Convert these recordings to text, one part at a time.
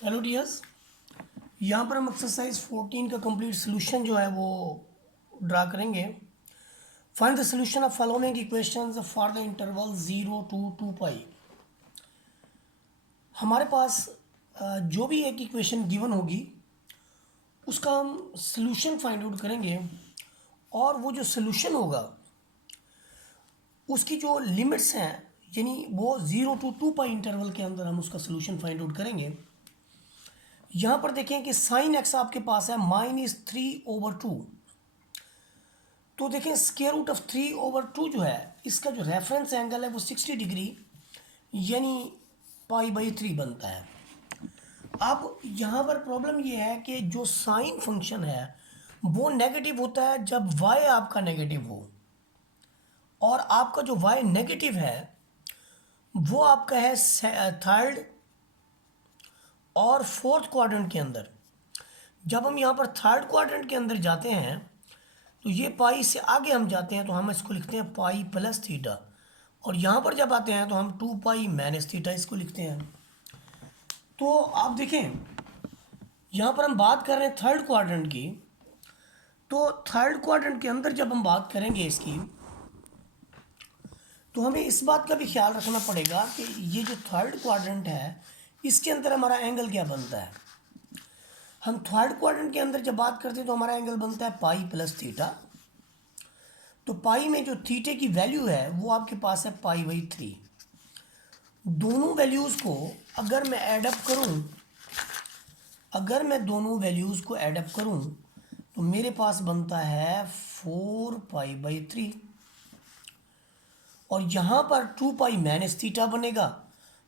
Hello dears, यहाँ पर हम एक्सरसाइज 14 का कंप्लीट सोल्यूशन जो है वो ड्रा करेंगे। Find the solution of following equations for the interval 0 to 2 पाई। हमारे पास जो भी एक इक्वेशन गिवन होगी उसका हम सोल्यूशन फाइंड आउट करेंगे, और वो जो सोल्यूशन होगा उसकी जो लिमिट्स हैं, यानी वो 0 to 2 पाई इंटरवल के अंदर हम उसका सोल्यूशन फाइंड आउट करेंगे। यहाँ पर देखें कि साइन एक्स आपके पास है -3/2। तो देखें स्क्वायर रूट ऑफ 3/2 जो है, इसका जो रेफरेंस एंगल है वो 60 डिग्री यानी पाई/3 बनता है। अब यहाँ पर प्रॉब्लम ये है कि जो साइन फंक्शन है वो नेगेटिव होता है जब y आपका नेगेटिव हो, और आपका जो y नेगेटिव है वो आपका है थर्ड और फोर्थ क्वाड्रेंट के अंदर। जब हम यहाँ पर थर्ड क्वाड्रेंट के अंदर जाते हैं तो ये पाई से आगे हम जाते हैं तो हम इसको लिखते हैं पाई प्लस थीटा, और यहाँ पर जब आते हैं तो हम 2 पाई माइनस थीटा इसको लिखते हैं। तो आप देखें यहाँ पर हम बात कर रहे हैं थर्ड क्वाड्रेंट की, तो थर्ड क्वाड्रेंट के अंदर जब हम बात करेंगे इसकी, तो हमें इस बात का भी ख्याल रखना पड़ेगा कि ये जो थर्ड क्वाड्रेंट है इसके अंदर हमारा एंगल क्या बनता है। हम थर्ड क्वाड्रेंट के अंदर जब बात करते हैं तो हमारा एंगल बनता है पाई प्लस थीटा। तो पाई में जो थीटे की वैल्यू है वो आपके पास है पाई/3। दोनों वैल्यूज़ को अगर मैं ऐडअप करूं, अगर मैं दोनों वैल्यूज़ को ऐडअप करूं तो मेरे पास बनता है 4 पाई/3, और यहाँ पर 2 पाई माइनस थीटा बनेगा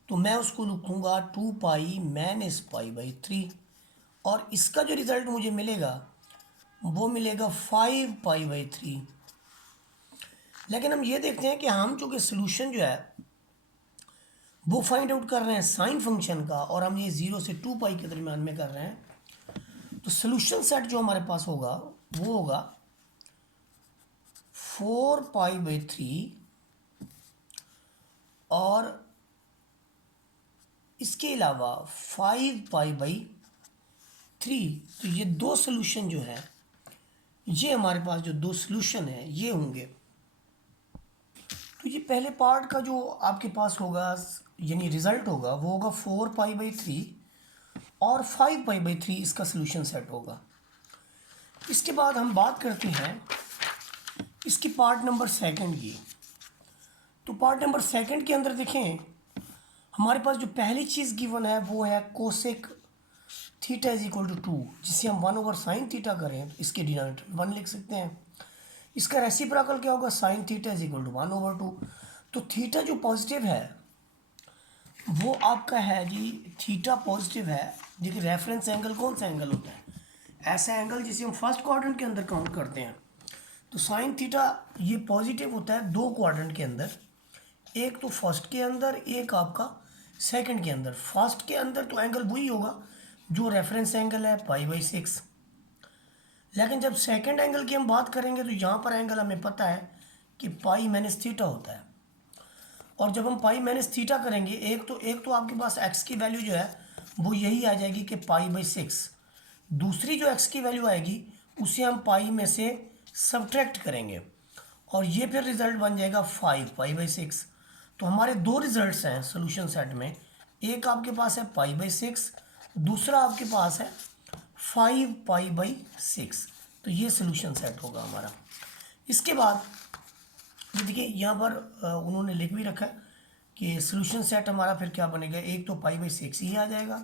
तो मैं उसको लिखूँगा 2 पाई माइनस पाई/3, और इसका जो रिज़ल्ट मुझे मिलेगा वो मिलेगा 5 पाई/3। लेकिन हम ये देखते हैं कि हम चूँकि सोल्यूशन जो है वो फाइंड आउट कर रहे हैं साइन फंक्शन का, और हम ये 0 से 2 पाई के दरमियान में कर रहे हैं, तो सोल्यूशन सेट जो हमारे पास होगा वो होगा 4 पाई/3 और इसके अलावा 5 पाई/3। तो ये दो सोल्यूशन जो है, ये हमारे पास जो दो सोल्यूशन है ये होंगे। तो ये पहले पार्ट का जो आपके पास होगा यानी रिजल्ट होगा वो होगा 4 पाई/3 और 5 पाई/3 इसका सोल्यूशन सेट होगा। इसके बाद हम बात करते हैं इसकी पार्ट नंबर सेकंड की। तो पार्ट नंबर सेकंड के अंदर देखें हमारे पास जो पहली चीज़ गिवन है वो है cosec theta is equal to 2, जिसे हम 1/sin थीटा करें तो इसके डिनोमिनेटर 1 लिख सकते हैं। इसका रेसिप्रोकल क्या होगा, sine theta is equal to 1/2। तो थीटा जो पॉजिटिव है वो आपका है जी, थीटा पॉजिटिव है। देखिए रेफरेंस एंगल कौन सा एंगल होता है, ऐसा एंगल जिसे हम फर्स्ट क्वाड्रेंट के अंदर काउंट करते हैं। तो साइन थीटा ये पॉजिटिव होता है दो क्वाड्रेंट के अंदर, एक तो फर्स्ट के अंदर, एक आपका सेकंड के अंदर। फर्स्ट के अंदर तो एंगल वही होगा जो रेफरेंस एंगल है पाई/6, लेकिन जब सेकंड एंगल की हम बात करेंगे तो यहाँ पर एंगल हमें पता है कि पाई माइनस थीटा होता है, और जब हम पाई माइनस थीटा करेंगे एक तो आपके पास एक्स की वैल्यू जो है वो यही आ जाएगी कि पाई/6। दूसरी जो एक्स की वैल्यू आएगी उसे हम पाई में से सब्ट्रैक्ट करेंगे, और ये फिर रिजल्ट बन जाएगा 5 पाई/6। तो हमारे दो रिजल्ट्स हैं सोल्यूशन सेट में, एक आपके पास है पाई/6, दूसरा आपके पास है 5 पाई/6। तो ये सोल्यूशन सेट होगा हमारा। इसके बाद ये देखिए यहाँ पर उन्होंने लिख भी रखा है कि सोल्यूशन सेट हमारा फिर क्या बनेगा, एक तो पाई/6 ही आ जाएगा,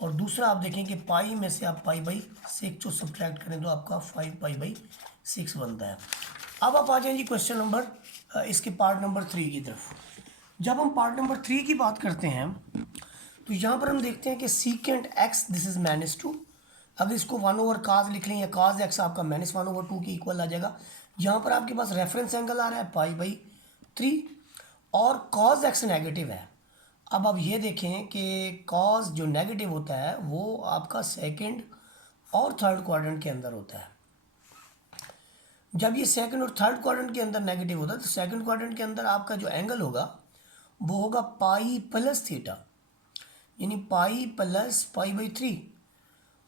और दूसरा आप देखें कि पाई में से आप पाई/6 को सब्ट्रैक्ट करें तो आपका 5 पाई/6 बनता है। अब आप आ जाएं जी क्वेश्चन नंबर इसके पार्ट नंबर 3 की तरफ। जब हम पार्ट नंबर 3 की बात करते हैं तो यहाँ पर हम देखते हैं कि सीकेंट एक्स दिस इज -2। अगर इसको 1/cos लिख लें या cos एक्स आपका -1/2 की इक्वल आ जाएगा। यहाँ पर आपके पास रेफरेंस एंगल आ रहा है पाई/3 और cos एक्स नेगेटिव है। अब आप ये देखें कि cos जो नेगेटिव होता है वो आपका सेकंड और थर्ड क्वाड्रेंट के अंदर होता है। जब ये सेकंड और थर्ड क्वाड्रेंट के अंदर नेगेटिव होता है तो सेकंड क्वाड्रेंट के अंदर आपका जो एंगल होगा वो होगा पाई प्लस थीटा, यानी पाई प्लस पाई बाई 3।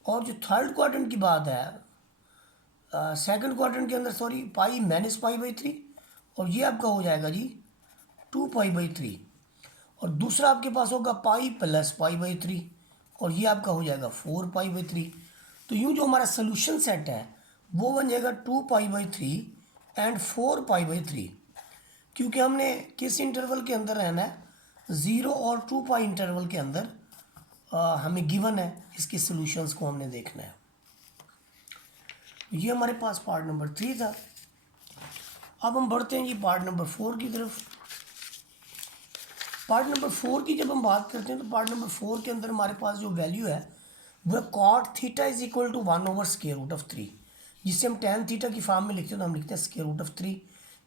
और जो थर्ड क्वाड्रेंट की बात है, सेकंड क्वाड्रेंट के अंदर sorry, pi minus pi by 3, और ये आपका हो जाएगा जी 2 पाई बाई 3। और दूसरा आपके पास होगा पाई प्लस पाई बाई 3, और ये आपका हो जाएगा 4 पाई बाई 3। तो यूँ जो हमारा सोल्यूशन सेट है वो बन जाएगा 2 pi by 3 and 4 pi by 3, क्योंकि हमने किस इंटरवल के अंदर रहना है, 0 और 2 पाई इंटरवल के अंदर हमें गिवन है, इसके सॉल्यूशंस को हमने देखना है। ये हमारे पास पार्ट नंबर 3 था। अब हम बढ़ते हैं जी पार्ट नंबर 4 की तरफ। पार्ट नंबर 4 की जब हम बात करते हैं तो पार्ट नंबर 4 के अंदर हमारे पास जो वैल्यू है वह cot theta is equal to 1 over square root of 3, जिसे हम टेन थीटा की फॉर्म में लिखते हैं तो हम लिखते हैं स्क्वायर रूट ऑफ 3।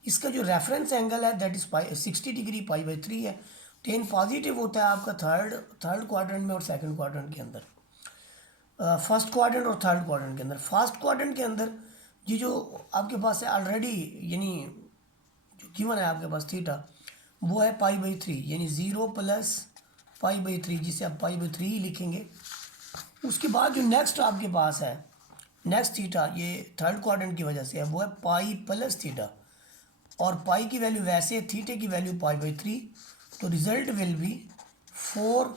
इसका जो रेफरेंस एंगल है that is 60 degree pi by 3 है। टेन पॉजिटिव होता है आपका थर्ड क्वाड्रेंट में और सेकंड क्वाड्रेंट के अंदर, फर्स्ट क्वाड्रेंट और थर्ड क्वाड्रेंट के अंदर। फर्स्ट क्वाड्रेंट के अंदर ये जो आपके पास है ऑलरेडी, यानी जो गिवन है आपके पास थीटा, वो है पाई बाई 3, यानी 0 प्लस पाई बाई 3, जिसे आप पाई बाई 3 ही लिखेंगे। उसके बाद जो नेक्स्ट आपके पास है नेक्स्ट थीटा, ये थर्ड क्वाड्रेंट की वजह से है, वो है पाई प्लस थीटा, और पाई की वैल्यू वैसे थीटे की वैल्यू पाई बाई 3, तो result will be 4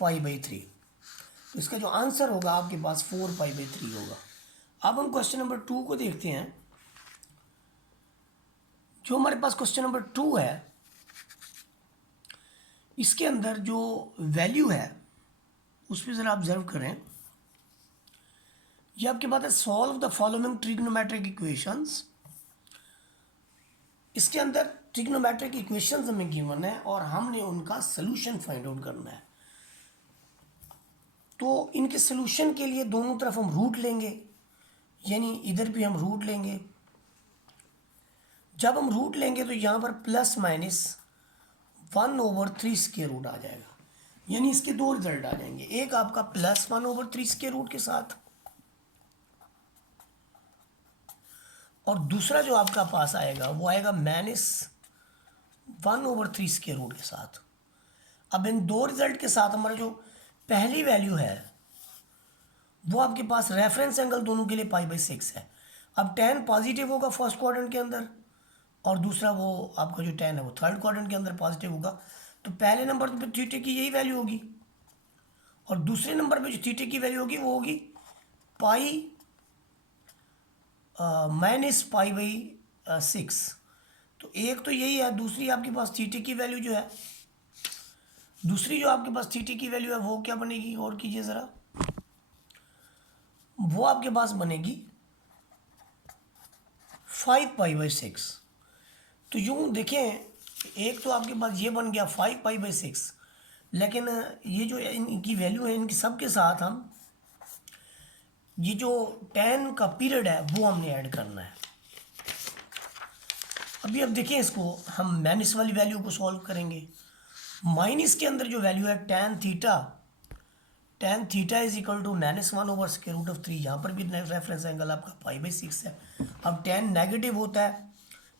pi by 3। तो इसका जो आंसर होगा आपके पास 4 पाई बाई 3 होगा। अब हम क्वेश्चन नंबर 2 को देखते हैं। जो हमारे पास क्वेश्चन नंबर 2 है, इसके अंदर जो वैल्यू है उस पर ज़रा ऑब्जर्व करें। ये आपके पास है solve the following trigonometric equations. इसके अंदर ट्रिग्नोमेट्रिक इक्वेशंस हमें गिवन है और हमने उनका सलूशन फाइंड आउट करना है। तो इनके सलूशन के लिए दोनों तरफ हम रूट लेंगे, यानी इधर भी हम रूट लेंगे। जब हम रूट लेंगे तो यहाँ पर plus minus 1 over 3 square root आ जाएगा, यानी इसके दो रिजल्ट आ जाएंगे। एक आपका प्लस 1 ओवर 3 स्क्वायर रूट के साथ, और दूसरा जो आपका पास आएगा वो आएगा माइनस 1 ओवर 3 स्क्वायर रूट के साथ। अब इन दो रिजल्ट के साथ हमारा जो पहली वैल्यू है वो आपके पास रेफरेंस एंगल दोनों के लिए पाई बाई 6 है। अब टेन पॉजिटिव होगा फर्स्ट क्वाड्रेंट के अंदर, और दूसरा वो आपका जो टेन है वो थर्ड क्वाड्रेंट के अंदर पॉजिटिव होगा। तो पहले नंबर पे थीटे की यही वैल्यू होगी, और दूसरे नंबर पे जो थीटे की वैल्यू होगी वो होगी पाई माइनस पाई बाई 6। तो एक तो यही है, दूसरी आपके पास थीटे की वैल्यू जो है, दूसरी जो आपके पास थीटे की वैल्यू है वो क्या बनेगी, और कीजिए ज़रा, वो आपके पास बनेगी 5 पाई बाई 6। तो यूँ देखें, एक तो आपके पास ये बन गया 5 पाई बाई 6, लेकिन ये जो इनकी वैल्यू है इनकी सब के साथ हम ये जो टेन का पीरियड है वो हमने ऐड करना है। अभी अब देखिए, इसको हम माइनस वाली वैल्यू को सॉल्व करेंगे। माइनस के अंदर जो वैल्यू है tan theta is equal to minus 1 over square root of 3। यहाँ पर भी रेफरेंस एंगल आपका पाई बाई 6 है। अब टेन नेगेटिव होता है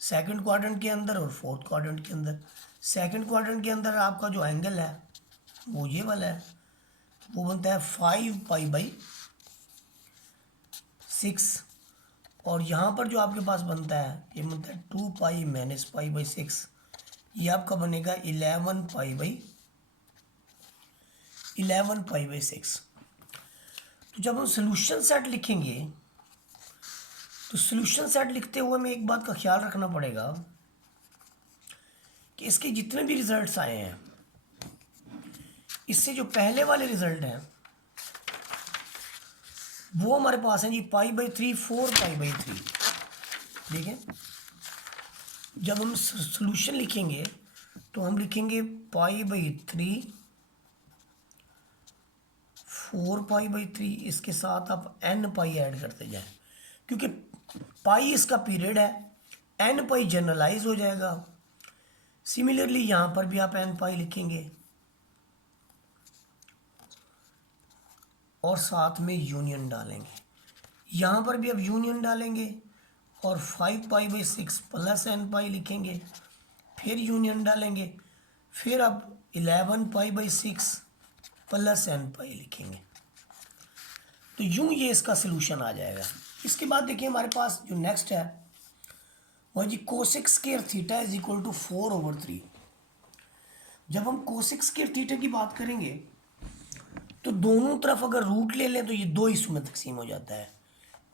सेकंड क्वाड्रेंट के अंदर और फोर्थ क्वाड्रेंट के अंदर। सेकंड क्वाड्रेंट के अंदर आपका जो एंगल है वो ये वाला है, वो बनता है 5 पाई बाई 6, और यहाँ पर जो आपके पास बनता है ये बनता है 2 पाई माइनस पाई बाई 6। ये आपका बनेगा 11 पाई बाई 6। तो जब हम सोल्यूशन सेट लिखेंगे तो सोल्यूशन सेट लिखते हुए हमें एक बात का ख्याल रखना पड़ेगा कि इसके जितने भी रिजल्ट्स आए हैं, इससे जो पहले वाले रिजल्ट हैं वो हमारे पास हैं जी पाई बाई 3, 4 पाई बाई 3। ठीक है, जब हम सोल्यूशन लिखेंगे तो हम लिखेंगे पाई बाई 3, 4 पाई बाई 3, इसके साथ आप n पाई ऐड करते जाएं, क्योंकि पाई इसका पीरियड है, n पाई जनरलाइज हो जाएगा। सिमिलरली यहाँ पर भी आप n पाई लिखेंगे और साथ में यूनियन डालेंगे। यहाँ पर भी अब यूनियन डालेंगे और 5 पाई बाई 6 प्लस n पाई लिखेंगे, फिर यूनियन डालेंगे, फिर अब 11π/6 प्लस n π लिखेंगे। तो यूं ये इसका सलूशन आ जाएगा। इसके बाद देखिए हमारे पास जो नेक्स्ट है वह जी cosec square theta is equal to 4/3। जब हम कोसेक स्क्वायर थीटा की बात करेंगे तो दोनों तरफ अगर रूट ले लें तो ये दो हिस्सों में तकसीम हो जाता है।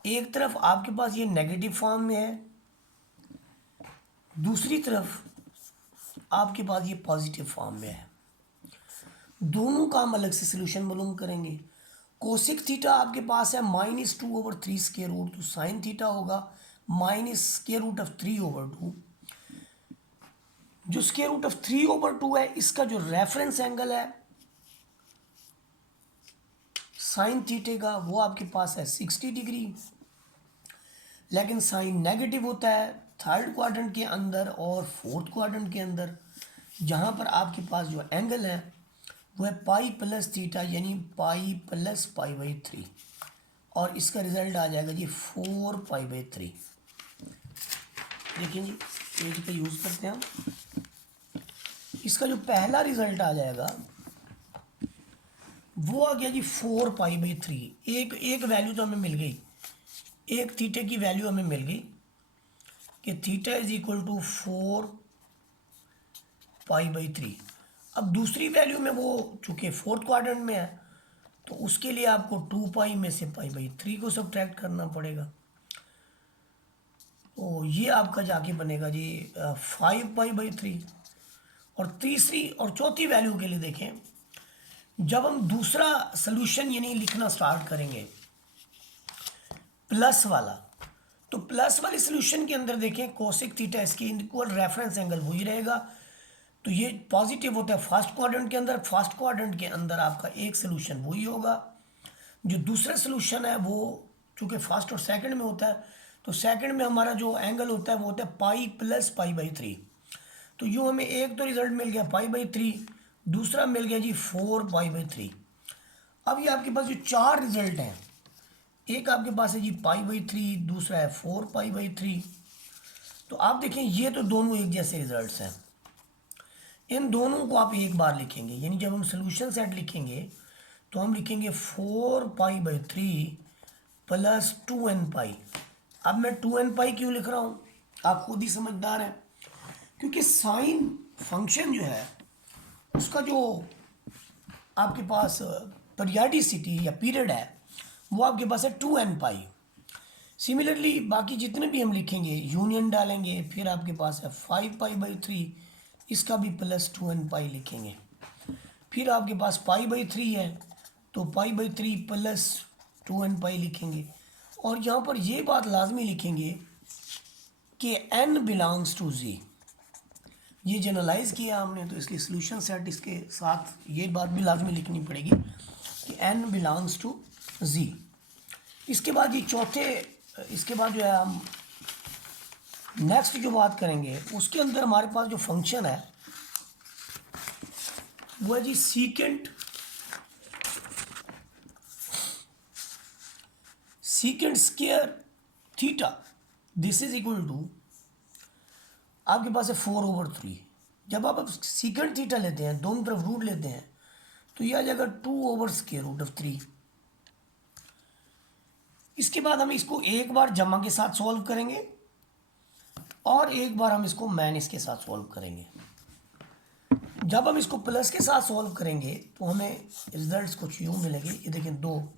एक तरफ आपके पास ये नेगेटिव फॉर्म में है, दूसरी तरफ आपके पास ये पॉजिटिव फॉर्म में है। दोनों का हम अलग से सलूशन मालूम करेंगे। कोसेक थीटा आपके पास है -2/3 स्क्वायर रूट, तो साइन थीटा होगा -√3/2। जो स्क्वायर रूट ऑफ 3/2 है इसका जो रेफरेंस एंगल है साइन थीटे का वो आपके पास है 60 डिग्री। लेकिन साइन नेगेटिव होता है थर्ड क्वाड्रेंट के अंदर और फोर्थ क्वाड्रेंट के अंदर, जहाँ पर आपके पास जो एंगल है वो है पाई प्लस थीटा, यानी पाई प्लस π/3, और इसका रिजल्ट आ जाएगा जी 4π/3। देखिए जी पेज पे यूज़ करते हैं हम। इसका जो पहला रिजल्ट आ जाएगा वो आ गया जी 4π/3। एक वैल्यू तो हमें मिल गई, एक थीटे की वैल्यू हमें मिल गई कि थीटा इज इक्वल टू 4π/3। अब दूसरी वैल्यू में वो चूँकि फोर्थ क्वाड्रेंट में है तो उसके लिए आपको 2π में से π/3 को सब्ट्रैक्ट करना पड़ेगा। तो ये आपका जाके बनेगा जी 5π/3। और तीसरी और चौथी वैल्यू के लिए देखें, जब हम दूसरा सलूशन यानी लिखना स्टार्ट करेंगे प्लस वाला, तो प्लस वाले सलूशन के अंदर देखें कोसेक थीटा इसके इक्वल रेफरेंस एंगल वही रहेगा। तो ये पॉजिटिव होता है फर्स्ट क्वाड्रेंट के अंदर, फर्स्ट क्वाड्रेंट के अंदर आपका एक सलूशन वही होगा। जो दूसरा सलूशन है वो चूँकि फर्स्ट और सेकंड में होता है तो सेकंड में हमारा जो एंगल होता है वो होता है पाई प्लस π/3। तो यूँ हमें एक तो रिजल्ट मिल गया π/3, दूसरा मिल गया जी 4π/3। अब ये आपके पास जो चार रिजल्ट हैं, एक आपके पास है जी π/3, दूसरा है 4π/3। तो आप देखें ये तो दोनों एक जैसे रिजल्ट्स हैं। इन दोनों को आप एक बार लिखेंगे, यानी जब हम सोल्यूशन सेट लिखेंगे तो हम लिखेंगे 4π/3 प्लस 2nπ। अब मैं 2nπ क्यों लिख रहा हूँ आप खुद ही समझदार हैं, क्योंकि साइन फंक्शन जो है उसका जो आपके पास पीरियडिसिटी या पीरियड है वो आपके पास है 2nπ। सिमिलरली बाकी जितने भी हम लिखेंगे यूनियन डालेंगे, फिर आपके पास है 5π/3, इसका भी प्लस 2nπ लिखेंगे। फिर आपके पास π/3 है तो π/3 प्लस 2nπ लिखेंगे। और यहाँ पर ये बात लाजमी लिखेंगे कि n बिलोंग्स टू z। ये जनरलाइज किया हमने तो इसलिए सॉल्यूशन सेट इसके साथ ये बात भी लाजमी लिखनी पड़ेगी कि n बिलोंग्स टू z। इसके बाद ये इसके बाद जो है हम नेक्स्ट जो बात करेंगे उसके अंदर हमारे पास जो फंक्शन है वो है जी secant square theta, this is equal to आपके पास है 4/3। जब आप सीकेंट थीटा लेते हैं दोनों तरफ रूट लेते हैं तो ये आ जाएगा 2/√3। इसके बाद हम इसको एक बार जमा के साथ सॉल्व करेंगे और एक बार हम इसको माइनस के साथ सॉल्व करेंगे। जब हम इसको प्लस के साथ सॉल्व करेंगे तो हमें रिजल्ट्स कुछ यूँ मिलेंगे। ये देखें दो,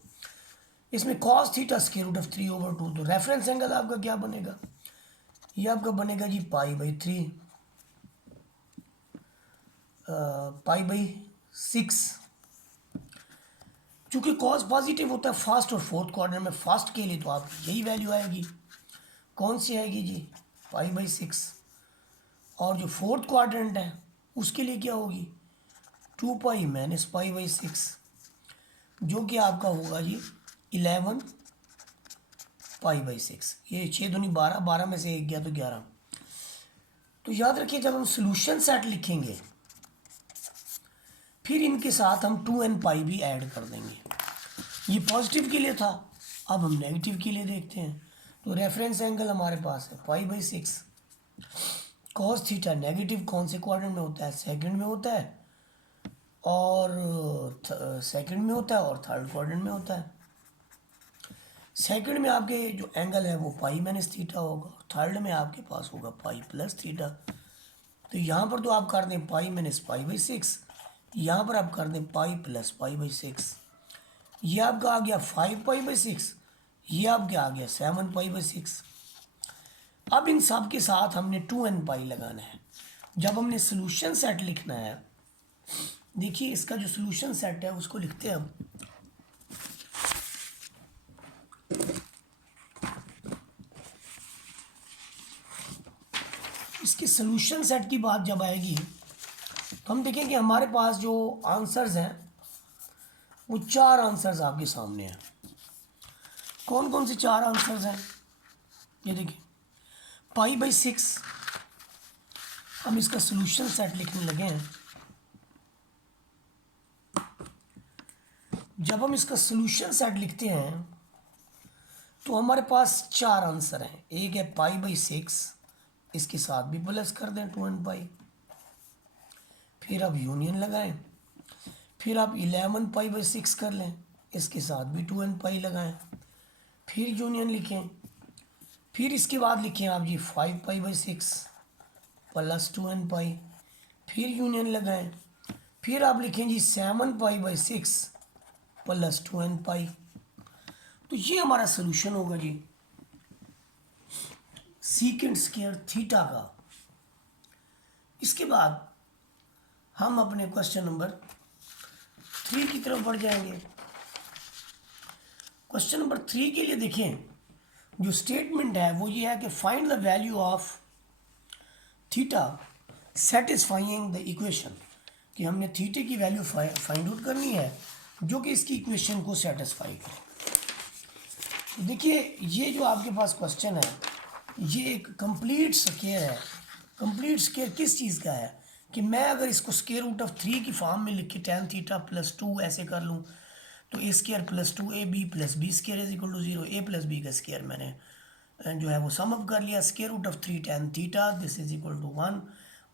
इसमें cos थीटा √3/2, तो रेफरेंस एंगल आपका क्या बनेगा, ये आपका बनेगा जी π/3 π/6। चूँकि cos पॉजिटिव होता है फर्स्ट और फोर्थ क्वाड्रेंट में, फर्स्ट के लिए तो आप यही वैल्यू आएगी, कौन सी आएगी जी π/6। और जो फोर्थ क्वाड्रेंट है उसके लिए क्या होगी 2π माइनस π/6, जो कि आपका होगा जी 11 π/6। ये 6 दूनी 12, 12 में से एक गया तो 11। तो याद रखिए जब हम सॉल्यूशन सेट लिखेंगे फिर इनके साथ हम 2nπ भी ऐड कर देंगे। ये पॉजिटिव के लिए था, अब हम नेगेटिव के लिए देखते हैं। तो रेफरेंस एंगल हमारे पास है π/6। cos थीटा नेगेटिव कौन से क्वाड्रेंट में होता है, सेकंड में होता है, और सेकंड में होता है और थर्ड क्वाड्रेंट में होता है। सेकंड में आपके जो एंगल है वो पाई माइनस थीटा होगा, थर्ड में आपके पास होगा पाई प्लस थीटा। तो यहाँ पर तो आप कर दें pi minus pi by six, यहाँ पर आप कर दें pi plus pi by six. ये आपका आ गया 5 पाई बाई 6, ये आपका आ गया 7 पाई बाई 6। अब इन सब के साथ हमने 2n पाई लगाना है। जब हमने सोल्यूशन सेट लिखना है, देखिए इसका जो सोल्यूशन सेट है उसको लिखते हैं हम। इसके सोल्यूशन सेट की बात जब आएगी तो हम देखेंगे हमारे पास जो आंसर्स हैं वो 4 आंसर्स आपके सामने हैं। कौन कौन से 4 आंसर्स हैं? ये देखिए पाई बाई 6, हम इसका सोल्यूशन सेट लिखने लगे हैं। जब हम इसका सोल्यूशन सेट लिखते हैं तो हमारे पास 4 आंसर हैं। एक है पाई बाई 6, इसके साथ भी प्लस कर दें 2n पाई। फिर आप यूनियन लगाएं, फिर आप 11 पाई बाई 6 कर लें, इसके साथ भी 2n पाई लगाएं, फिर यूनियन लिखें। फिर इसके बाद लिखें आप जी 5 पाई बाई 6 प्लस 2n पाई, फिर यूनियन लगाएं। फिर आप लिखें जी 7 पाई बाई 6 प्लस 2n पाई। तो ये हमारा सोल्यूशन होगा जी सीकेंट स्क्वायर थीटा का। इसके बाद हम अपने क्वेश्चन नंबर 3 की तरफ बढ़ जाएंगे। क्वेश्चन नंबर 3 के लिए देखें, जो स्टेटमेंट है वो ये है कि find the value of theta satisfying the equation, कि हमने थीटे की वैल्यू फाइंड आउट करनी है जो कि इसकी इक्वेशन को सेटिस्फाई करे। देखिए ये जो आपके पास क्वेश्चन है ये एक कंप्लीट स्क्वायर है। कंप्लीट स्क्वायर किस चीज़ का है कि मैं अगर इसको स्क्वायर रूट ऑफ 3 की फॉर्म में लिख के tan थीटा प्लस 2 ऐसे कर लूँ तो a square plus 2ab plus b square is equal to 0। A plus b का स्क्वायर मैंने जो है वो सम अप कर लिया। Square root of 3 tan theta this is equal to 1,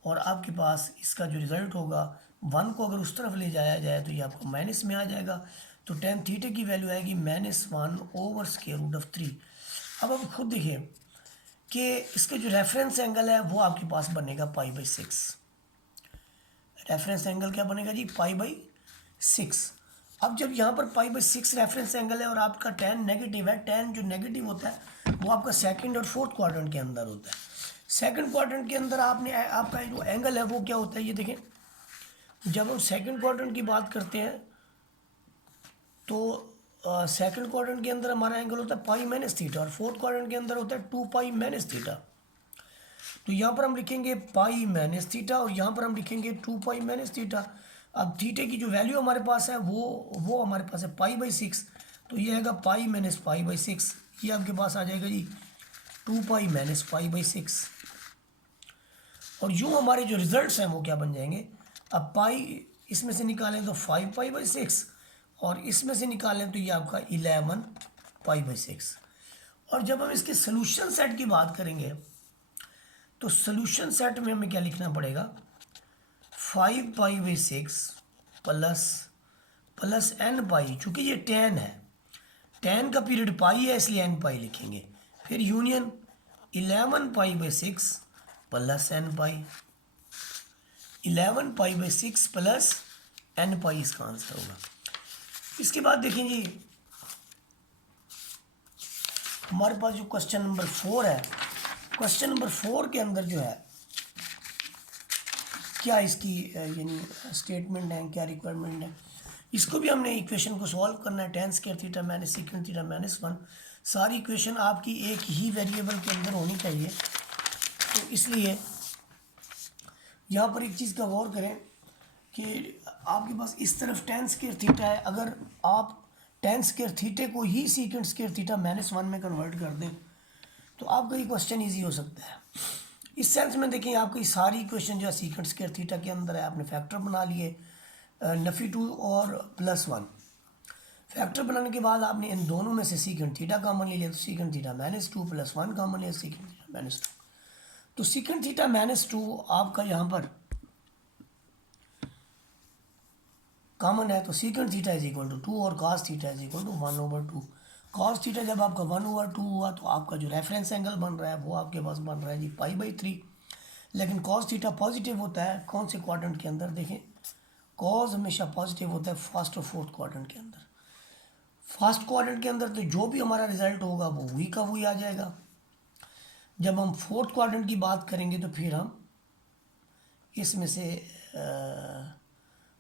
और आपके पास इसका जो रिज़ल्ट होगा 1 को अगर उस तरफ ले जाया जाए तो ये आपको माइनस में आ जाएगा। तो tan थीटा की वैल्यू आएगी -1 ओवर स्क्वायर रूट ऑफ 3। अब आप खुद देखिए कि इसका जो रेफरेंस एंगल है वो आपके पास बनेगा पाई बाई 6। रेफरेंस एंगल क्या बनेगा जी? Pi by 6। अब जब यहाँ पर पाई बाई 6 रेफरेंस एंगल है और आपका tan नेगेटिव है, tan जो नेगेटिव होता है वो आपका सेकंड और फोर्थ क्वाड्रेंट के अंदर होता है। सेकंड क्वाड्रेंट के अंदर आपका जो एंगल है वो क्या होता है, ये देखें। जब हम सेकंड क्वाड्रेंट की बात करते हैं तो सेकंड क्वाड्रेंट के अंदर हमारा एंगल होता है पाई माइनस थीटा, और फोर्थ क्वाड्रेंट के अंदर होता है 2 पाई माइनस थीटा। तो यहाँ पर हम लिखेंगे पाई माइनस थीटा और यहाँ पर हम लिखेंगे 2 पाई माइनस थीटा। अब थीटे की जो वैल्यू हमारे पास है वो हमारे पास है पाई बाई 6, तो ये आएगा पाई माइनस पाई बाई 6। ये आपके पास आ जाएगा जी 2 पाई माइनस पाई बाई 6। और यूँ हमारे जो रिजल्ट्स हैं वो क्या बन जाएंगे, अब पाई इसमें से निकालें तो 5 पाई बाई 6 और इसमें से निकालें तो ये आपका 11 पाई बाई 6। और जब हम इसके सोल्यूशन सेट की बात करेंगे तो सोल्यूशन सेट में हमें क्या लिखना पड़ेगा, 5 pi by 6 plus plus n पाई, चूँकि ये tan है, tan का पीरियड पाई है इसलिए n पाई लिखेंगे। फिर union 11 pi by 6 plus n pi, 11 pi by 6 plus n पाई इसका आंसर होगा। इसके बाद देखें जी हमारे पास जो क्वेश्चन नंबर 4 है, क्वेश्चन नंबर 4 के अंदर जो है क्या इसकी यानी स्टेटमेंट है, क्या रिक्वायरमेंट है, इसको भी हमने इक्वेशन को सॉल्व करना है। tan square theta minus secant theta -1, सारी इक्वेशन आपकी एक ही वेरिएबल के अंदर होनी चाहिए। तो इसलिए यहाँ पर एक चीज़ का गौर करें कि आपके पास इस तरफ tan स्क्वायर थीटा है, अगर आप tan स्क्वायर थीटे को ही सीकेंट स्क्वायर थीटा -1 में कन्वर्ट कर दें तो आपका ये क्वेश्चन ईजी हो सकता है। इस सेंस में देखिए आपकी सारी इक्वेशन जो है सीकेंट स्क्वायर थीटा के अंदर है, आपने फैक्टर बना लिए नफ़ी 2 और +1। फैक्टर बनाने के बाद आपने इन दोनों में से सीकेंट थीटा कॉमन ले लिया, तो सीकेंट थीटा -2 +1 कॉमन लिया, सीकेंट थीटा -2। तो सीकेंट थीटा -2 आपका यहाँ पर कॉमन है तो secant theta is equal to 2 और cos theta is equal to 1/2। Cos theta जब आपका 1/2 हुआ तो आपका जो रेफरेंस एंगल बन रहा है वो आपके पास बन रहा है जी पाई/3। लेकिन कॉस थीटा पॉजिटिव होता है कौन से क्वाड्रेंट के अंदर? देखें, कॉस हमेशा पॉजिटिव होता है फर्स्ट और फोर्थ क्वाड्रेंट के अंदर। फर्स्ट क्वाड्रेंट के अंदर तो जो भी हमारा रिजल्ट होगा वो वही का वही आ जाएगा। जब हम फोर्थ क्वाड्रेंट की बात करेंगे तो फिर हम इसमें से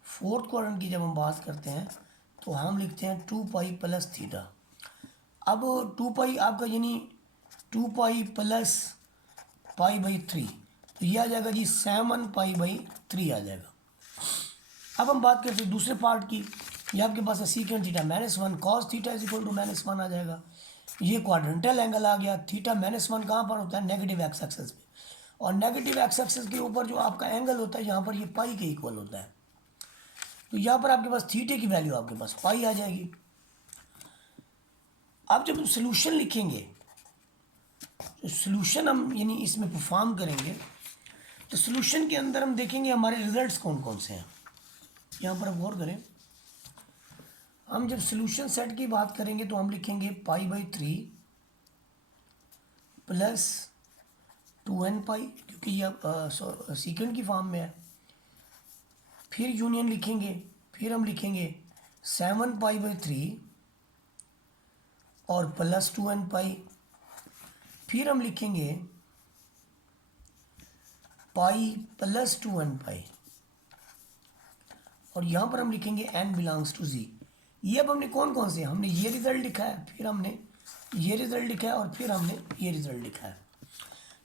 फोर्थ क्वाड्रेंट की जब हम बात करते हैं तो हम लिखते हैं 2 पाई प्लस थीटा। अब 2 पाई आपका यानी 2 पाई प्लस पाई/3, तो ये आ जाएगा जी 7 पाई/3 आ जाएगा। अब हम बात करते हैं दूसरे पार्ट की। ये आपके पास है secant theta -1 cos theta is equal to -1 आ जाएगा। ये क्वाड्रेंटल एंगल आ गया। थीटा -1 कहाँ पर होता है? नेगेटिव एक्स एक्सिस पे, और नेगेटिव एक्स एक्सिस के ऊपर जो आपका एंगल होता है यहाँ पर ये पाई के इक्वल होता है। तो यहाँ पर आपके पास थीटे की वैल्यू आपके पास पाई आ जाएगी। अब जब हम सोल्यूशन लिखेंगे तो सोल्यूशन हम यानी इसमें परफॉर्म करेंगे तो सोल्यूशन के अंदर हम देखेंगे हमारे रिजल्ट्स कौन कौन से हैं। यहाँ पर आप गौर करें, हम जब सोल्यूशन सेट की बात करेंगे तो हम लिखेंगे पाई/3 प्लस 2n पाई, क्योंकि यह सीकेंट की फॉर्म में है। फिर यूनियन लिखेंगे, फिर हम लिखेंगे 7 पाई/3 और प्लस 2n पाई। फिर हम लिखेंगे पाई प्लस 2n पाई, और यहाँ पर हम लिखेंगे n बिलोंग्स टू z। ये अब हमने कौन कौन से, हमने ये रिजल्ट लिखा है, फिर हमने ये रिजल्ट लिखा है, और फिर हमने ये रिजल्ट लिखा है।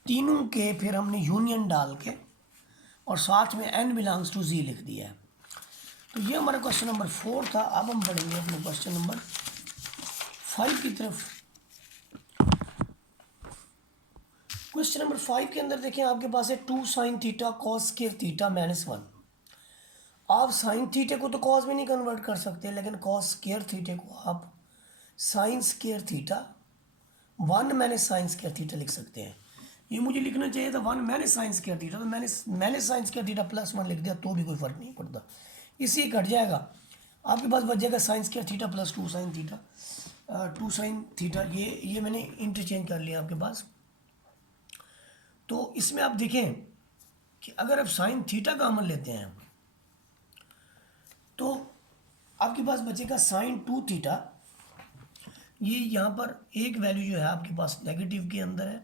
तीनों के फिर हमने यूनियन डाल के और साथ में n बिलोंग्स टू z लिख दिया है। तो ये हमारा क्वेश्चन नंबर 4 था। अब हम पढ़ेंगे अपने क्वेश्चन नंबर 5 की तरफ। क्वेश्चन नंबर 5 के अंदर देखें, आपके पास है 2 sine theta cos square theta -1। आप साइन थीटे को तो कॉस में नहीं कन्वर्ट कर सकते, लेकिन कॉस स्क्वायर थीटे को आप sine square theta 1 - sine square theta लिख सकते हैं। ये मुझे लिखना चाहिए था 1 - साइन स्क्वायर थीटा, तो मैंने साइन स्क्वायर थीटा +1 लिख दिया, तो भी कोई फ़र्क नहीं पड़ता, इसी कट जाएगा। आपके पास बच जाएगा sine square theta plus 2 sine theta. 2 sine theta ये मैंने इंटरचेंज कर लिया आपके पास। तो इसमें आप देखें कि अगर आप साइन थीटा का अमल लेते हैं तो आपके पास बचेगा साइन 2 थीटा। ये यहाँ पर एक वैल्यू जो है आपके पास नेगेटिव के अंदर है,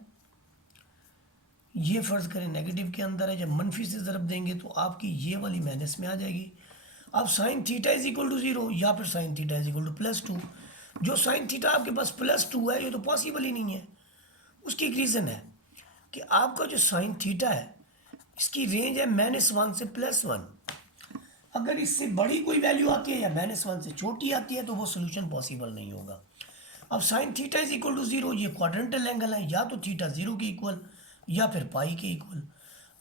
ये फ़र्ज़ करें नेगेटिव के अंदर है। जब मनफी से ज़रब देंगे तो आपकी ये वाली माइनस में आ जाएगी। अब sine theta is equal to 0 या फिर sine theta is equal to +2। जो साइन थीटा आपके पास +2 है ये तो पॉसिबल ही नहीं है। उसकी एक रीज़न है कि आपका जो साइन थीटा है इसकी रेंज है -1 से +1। अगर इससे बड़ी कोई वैल्यू आती है या -1 से छोटी आती है तो वो सोल्यूशन पॉसिबल नहीं होगा। अब sine theta is equal to 0, ये क्वाड्रेंटल एंगल है, या तो थीटा 0 के इक्वल या फिर पाई के इक्वल।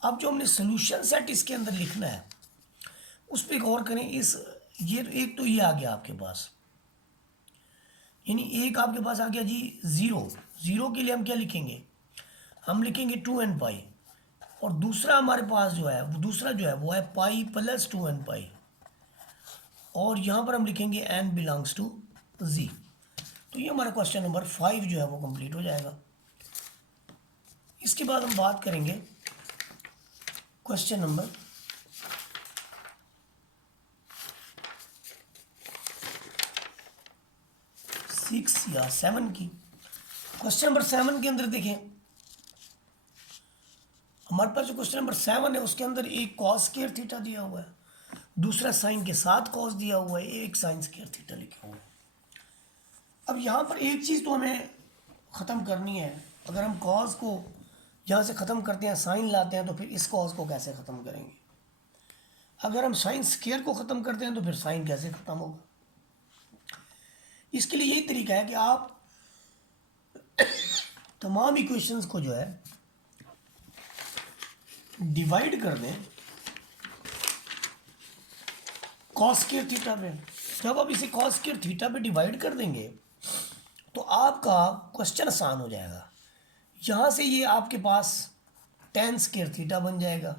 अब जो हमने सोल्यूशन सेट इसके अंदर लिखना है उस पर गौर करें। ये एक तो ये आ गया आपके पास, यानी एक आपके पास आ गया जी 0 के लिए हम क्या लिखेंगे? हम लिखेंगे 2n पाई, और दूसरा हमारे पास जो है वो है पाई प्लस 2n पाई, और यहाँ पर हम लिखेंगे n बिलोंग्स टू z। तो ये हमारा क्वेश्चन नंबर 5 जो है वो कंप्लीट हो जाएगा। इसके बाद हम बात करेंगे क्वेश्चन नंबर 6 या 7 की। क्वेश्चन नंबर 7 के अंदर देखें, हमारे पास जो क्वेश्चन नंबर 7 है उसके अंदर एक कॉस स्क्वायर थीटा दिया हुआ है, दूसरा साइन के साथ कॉस दिया हुआ है, एक साइन स्क्वायर थीटा लिखा हुआ है। अब यहाँ पर एक चीज़ तो हमें ख़त्म करनी है। अगर हम कॉस को यहाँ से ख़त्म करते हैं, साइन लाते हैं, तो फिर इस कॉस को कैसे ख़त्म करेंगे? अगर हम साइन स्क्वायर को ख़त्म करते हैं तो फिर साइन कैसे ख़त्म होगा? इसके लिए यही तरीका है कि आप तमाम इक्वेशंस को जो है डिवाइड कर दें कॉस स्क्वायर थीटा पे। जब आप इसे कॉस स्क्वायर थीटा पे डिवाइड कर देंगे तो आपका क्वेश्चन आसान हो जाएगा। यहाँ से ये आपके पास tan स्क्वायर थीटा बन जाएगा,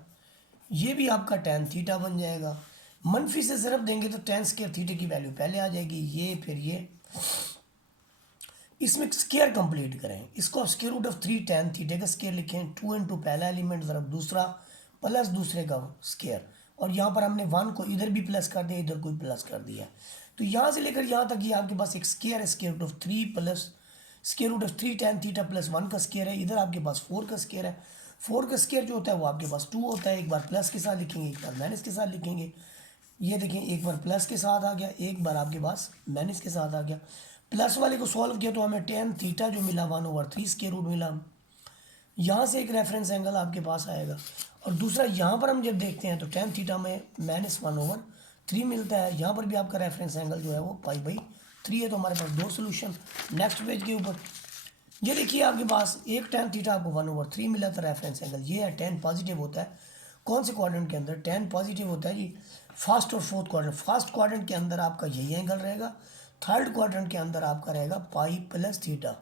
ये भी आपका tan थीटा बन जाएगा, मनफी से ज़रब देंगे तो टेन स्क्वायर थीटा की वैल्यू पहले आ जाएगी, ये फिर ये। इसमें स्क्वायर कंप्लीट करें, इसको square root of 3 tan theta का स्क्वायर लिखें, 2 इंटू पहला एलिमेंट ज़रब दूसरा प्लस दूसरे का स्क्वायर, और यहाँ पर हमने 1 को इधर भी प्लस कर दिया, इधर कोई प्लस कर दिया। तो यहाँ से लेकर यहाँ तक ये आपके पास एक स्क्वायर है, square root of 3 plus square root of 3 tan theta plus 1 का स्क्वायर है। इधर आपके पास 4 का स्क्वायर है। 4 का स्क्वायर जो होता है वो आपके पास 2 होता है। एक बार प्लस के साथ लिखेंगे, एक बार माइनस के साथ लिखेंगे। ये देखें, एक बार प्लस के साथ आ गया, एक बार आपके पास माइनस के साथ आ गया। प्लस वाले को सॉल्व किया तो हमें टेन थीटा जो मिला 1/3 स्क्वायर रूट मिला। यहाँ से एक रेफरेंस एंगल आपके पास आएगा, और दूसरा यहाँ पर हम जब देखते हैं तो टेन थीटा में -1/3 मिलता है। यहाँ पर भी आपका रेफरेंस एंगल जो है वो π/3 है। तो हमारे पास दो सोल्यूशन। नेक्स्ट पेज के ऊपर ये देखिए, आपके पास एक टेन थीटा आपको 1/3 मिला था रेफरेंस एंगल, ये है। टेन पॉजिटिव होता है कौन से क्वाड्रेंट के अंदर? टेन पॉजिटिव होता है जी फर्स्ट और फोर्थ क्वाड्रेंट। फर्स्ट क्वाड्रेंट के अंदर आपका यही एंगल रहेगा, थर्ड क्वाड्रेंट के अंदर आपका रहेगा π+θ।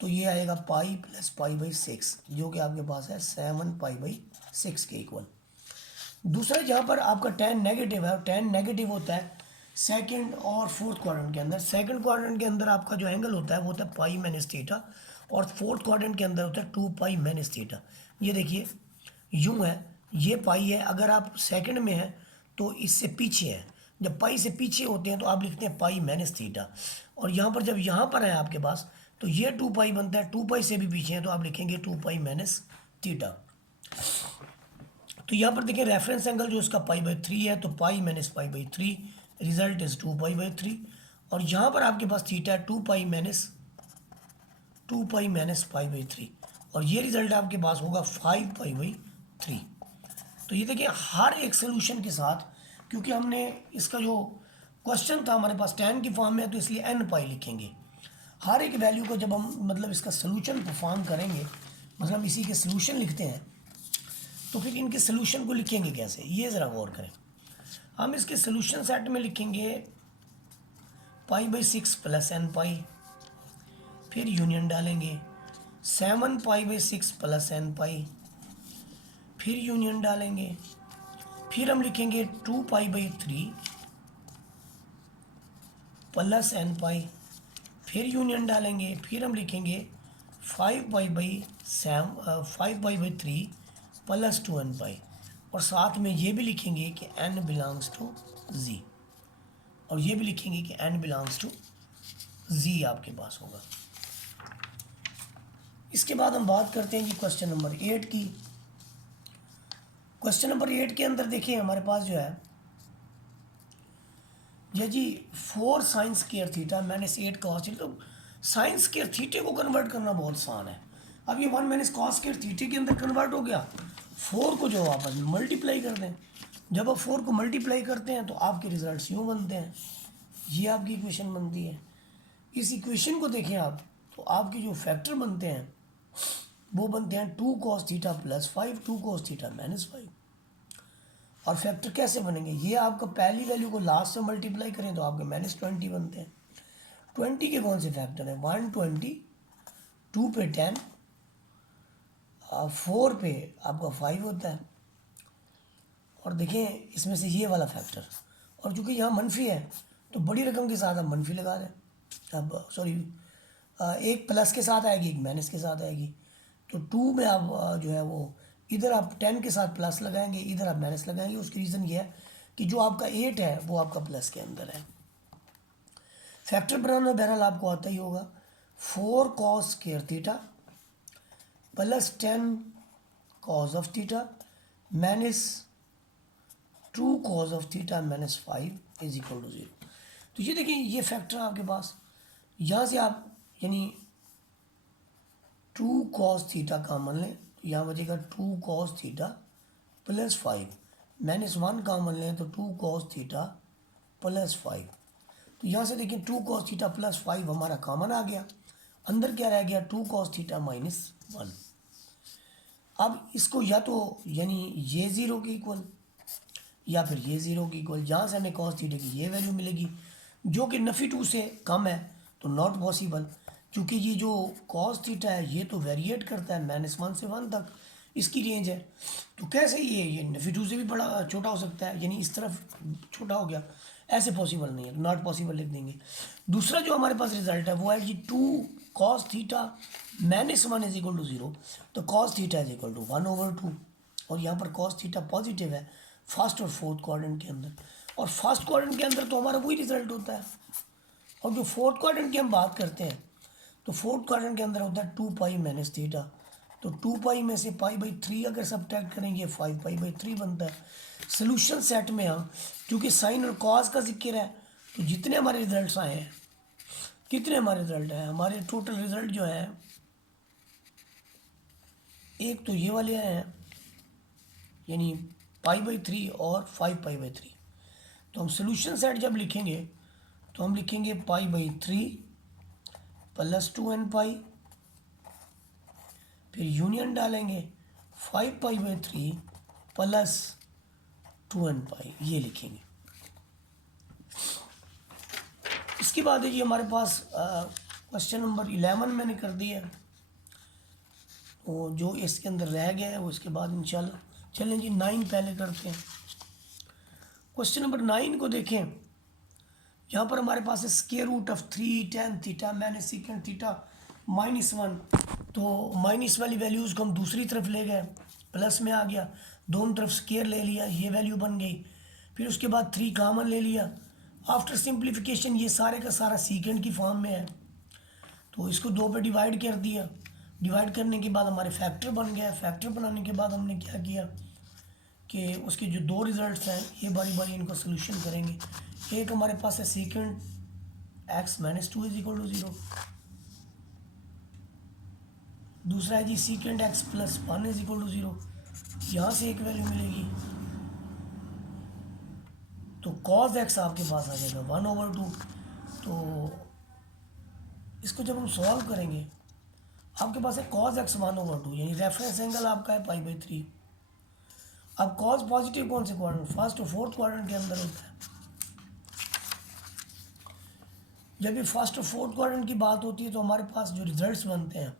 तो ये आएगा π + π/6, जो कि आपके पास है 7π/6 के इक्वल। दूसरा जहाँ पर आपका टेन नेगेटिव है, टेन नेगेटिव होता है सेकंड और फोर्थ क्वाड्रेंट के अंदर। सेकंड क्वाड्रेंट के अंदर आपका जो एंगल होता है वो होता है π-θ, और फोर्थ क्वाड्रेंट के अंदर होता है 2π-θ। ये देखिए यूँ है, ये पाई है। अगर आप सेकंड में है तो इससे पीछे है। जब पाई से पीछे होते हैं तो आप लिखते हैं π-θ, और यहाँ पर जब यहाँ पर है आपके पास तो ये 2π बनता है। 2π से भी पीछे है तो आप लिखेंगे 2π-θ। तो यहाँ पर देखिए रेफरेंस एंगल जो इसका π/3 है, तो π-π/3 रिजल्ट इज 2π/3, और यहाँ पर आपके पास थीटा है 2π-π/3, और ये रिजल्ट आपके पास होगा 5π/3। तो ये देखिए हर एक सोल्यूशन के साथ, क्योंकि हमने इसका जो क्वेश्चन था हमारे पास टेन की फॉर्म में है तो इसलिए n π लिखेंगे। हर एक वैल्यू को जब हम मतलब इसका सोल्यूशन परफॉर्म करेंगे, मतलब इसी के सोल्यूशन लिखते हैं, तो फिर इनके सोल्यूशन को लिखेंगे कैसे, ये ज़रा गौर करें। हम इसके सोल्यूशन सेट में लिखेंगे π/6 + n π, फिर यूनियन डालेंगे 7π/6 + n π, फिर यूनियन डालेंगे, फिर हम लिखेंगे 2π/3 + n π, फिर यूनियन डालेंगे, फिर हम लिखेंगे 5π/3 + 2n π, और साथ में ये भी लिखेंगे कि n बिलोंग्स टू z, और ये भी लिखेंगे कि n बिलोंग्स टू z आपके पास होगा। इसके बाद हम बात करते हैं जी क्वेश्चन नंबर 8 की। क्वेश्चन नंबर 8 के अंदर देखिए हमारे पास जो है ये जी 4 sin square theta -8 cos theta. तो साइन स्क्वायर थीटे को कन्वर्ट करना बहुत आसान है। अब ये 1 - cos स्क्वायर थीटे के अंदर कन्वर्ट हो गया। 4 को जो आपस में मल्टीप्लाई कर दें, जब आप 4 को मल्टीप्लाई करते हैं तो आपके रिजल्ट्स यूँ बनते हैं। ये आपकी इक्वेशन बनती है। इस इक्वेशन को देखें आप, तो आपके जो फैक्टर बनते हैं वो बनते हैं 2 cos थीटा + 5, 2 cos थीटा -5। और फैक्टर कैसे बनेंगे? ये आपका पहली वैल्यू को लास्ट से मल्टीप्लाई करें तो आपके -20 बनते हैं। 20 के कौन से फैक्टर हैं? 120, 2 पे 10, 4 पे आपका 5 होता है। और देखें इसमें से ये वाला फैक्टर, और चूँकि यहाँ मनफी है तो बड़ी रकम के साथ हम मनफी लगा दें। अब सॉरी, एक प्लस के साथ आएगी, एक माइनस के साथ आएगी। तो 2 में आप जो है वो इधर आप 10 के साथ प्लस लगाएंगे, इधर आप माइनस लगाएंगे। उसकी रीज़न ये है कि जो आपका 8 है वो आपका प्लस के अंदर है। फैक्टर बनाना बहरहाल आपको आता ही होगा। 4 cos square theta + 10 cos of theta -2 cos of theta -5 = 0। तो ये देखिए ये फैक्टर आपके पास, यहाँ से आप यानी 2 cos थीटा कॉमन लें तो यहाँ बचेगा 2 cos थीटा + 5, -1 कॉमन लें तो 2 cos थीटा + 5। तो यहाँ से देखिए 2 cos थीटा + 5 हमारा कॉमन आ गया। अंदर क्या रह गया? 2 cos थीटा -1। अब इसको या तो यानी ये 0 के इक्वल या फिर ये 0 के इक्वल, जहाँ से हमें cos थीटा की ये वैल्यू मिलेगी जो कि नफ़ी 2 से कम है, तो नॉट पॉसिबल। क्योंकि ये जो cos थीटा है ये तो वेरिएट करता है -1 से 1 तक, इसकी रेंज है। तो कैसे ये नफी टू से भी बड़ा छोटा हो सकता है, यानी इस तरफ छोटा हो गया, ऐसे पॉसिबल नहीं है, तो नॉट पॉसिबल लिख देंगे। दूसरा जो हमारे पास रिजल्ट है वो है जी 2 cos theta -1 is equal to 0। तो cos theta is equal to 1/2, और यहाँ पर cos थीटा पॉजिटिव है फर्स्ट और फोर्थ क्वाड्रेंट के अंदर, और फर्स्ट क्वाड्रेंट के अंदर तो हमारा वही रिजल्ट होता है। और जो फोर्थ क्वाड्रेंट की हम बात करते हैं, तो फोर्थ क्वाड्रेंट के अंदर होता है 2π - थीटा। तो 2π में से π/3 अगर सब्ट्रैक्ट करेंगे 5π/3 बनता है। सोल्यूशन सेट में हम क्योंकि साइन और कॉस का जिक्र है, तो जितने हमारे रिजल्ट्स आए हैं, कितने हमारे रिजल्ट हैं, हमारे टोटल रिजल्ट जो है, एक तो ये वाले आए हैं, यानी π/3 और 5π/3। तो हम सोल्यूशन सेट जब लिखेंगे तो हम लिखेंगे π/3 + 2nπ, फिर यूनियन डालेंगे 5π/3 + 2nπ, ये लिखेंगे। इसके बाद है जी हमारे पास क्वेश्चन नंबर 11 मैंने कर दिया, तो जो इसके अंदर रह गया है वो इसके बाद इंशाल्लाह। चलें जी 9 पहले करते हैं। क्वेश्चन नंबर 9 को देखें, यहाँ पर हमारे पास है square root of 3 tan theta - secant theta -1। तो माइनस वाली वैल्यूज़ को हम दूसरी तरफ ले गए, प्लस में आ गया, दोनों तरफ स्क्वायर ले लिया, ये वैल्यू बन गई। फिर उसके बाद 3 कॉमन ले लिया। आफ्टर सिंप्लीफिकेशन ये सारे का सारा सीकेंड की फॉर्म में है, तो इसको 2 पे डिवाइड कर दिया। डिवाइड करने के बाद हमारे फैक्टर बन गया। फैक्टर बनाने के बाद हमने क्या किया कि उसके जो 2 रिजल्ट्स हैं ये बारी बारी इनको सोल्यूशन करेंगे। एक हमारे पास है second x - 2 is equal to 0, दूसरा है जी second x + 1 is equal to 0। यहाँ से एक वैल्यू मिलेगी, तो cos x आपके पास आ जाएगा 1/2। तो इसको जब हम सॉल्व करेंगे, आपके पास है cos x 1/2, यानी रेफरेंस एंगल आपका है π/3। अब cos पॉजिटिव कौन से क्वाड्रेंट, फर्स्ट और फोर्थ क्वाड्रेंट के अंदर होता है। जब भी फर्स्ट और फोर्थ क्वाड्रेंट की बात होती है तो हमारे पास जो रिजल्ट्स बनते हैं,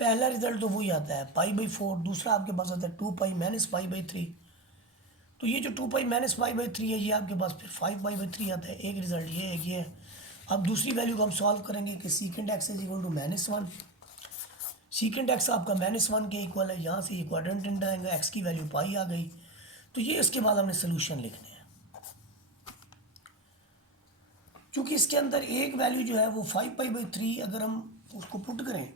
पहला रिजल्ट तो वही आता है π/4, दूसरा आपके पास आता है 2π - π/3। तो ये जो 2π - π/3 है, ये आपके पास फिर 5π/3 आता है। एक रिजल्ट ये है, ये है। अब दूसरी वैल्यू को हम सॉल्व करेंगे कि second x is equal to -1। Second x आपका -1 के इक्वल है, यहाँ से ये क्वाड्रेंट इंटर आएगा, x की वैल्यू पाई आ गई। तो ये इसके बाद हमने सोल्यूशन लिखने हैं। क्योंकि इसके अंदर एक वैल्यू जो है वो 5π/3 अगर हम उसको पुट करें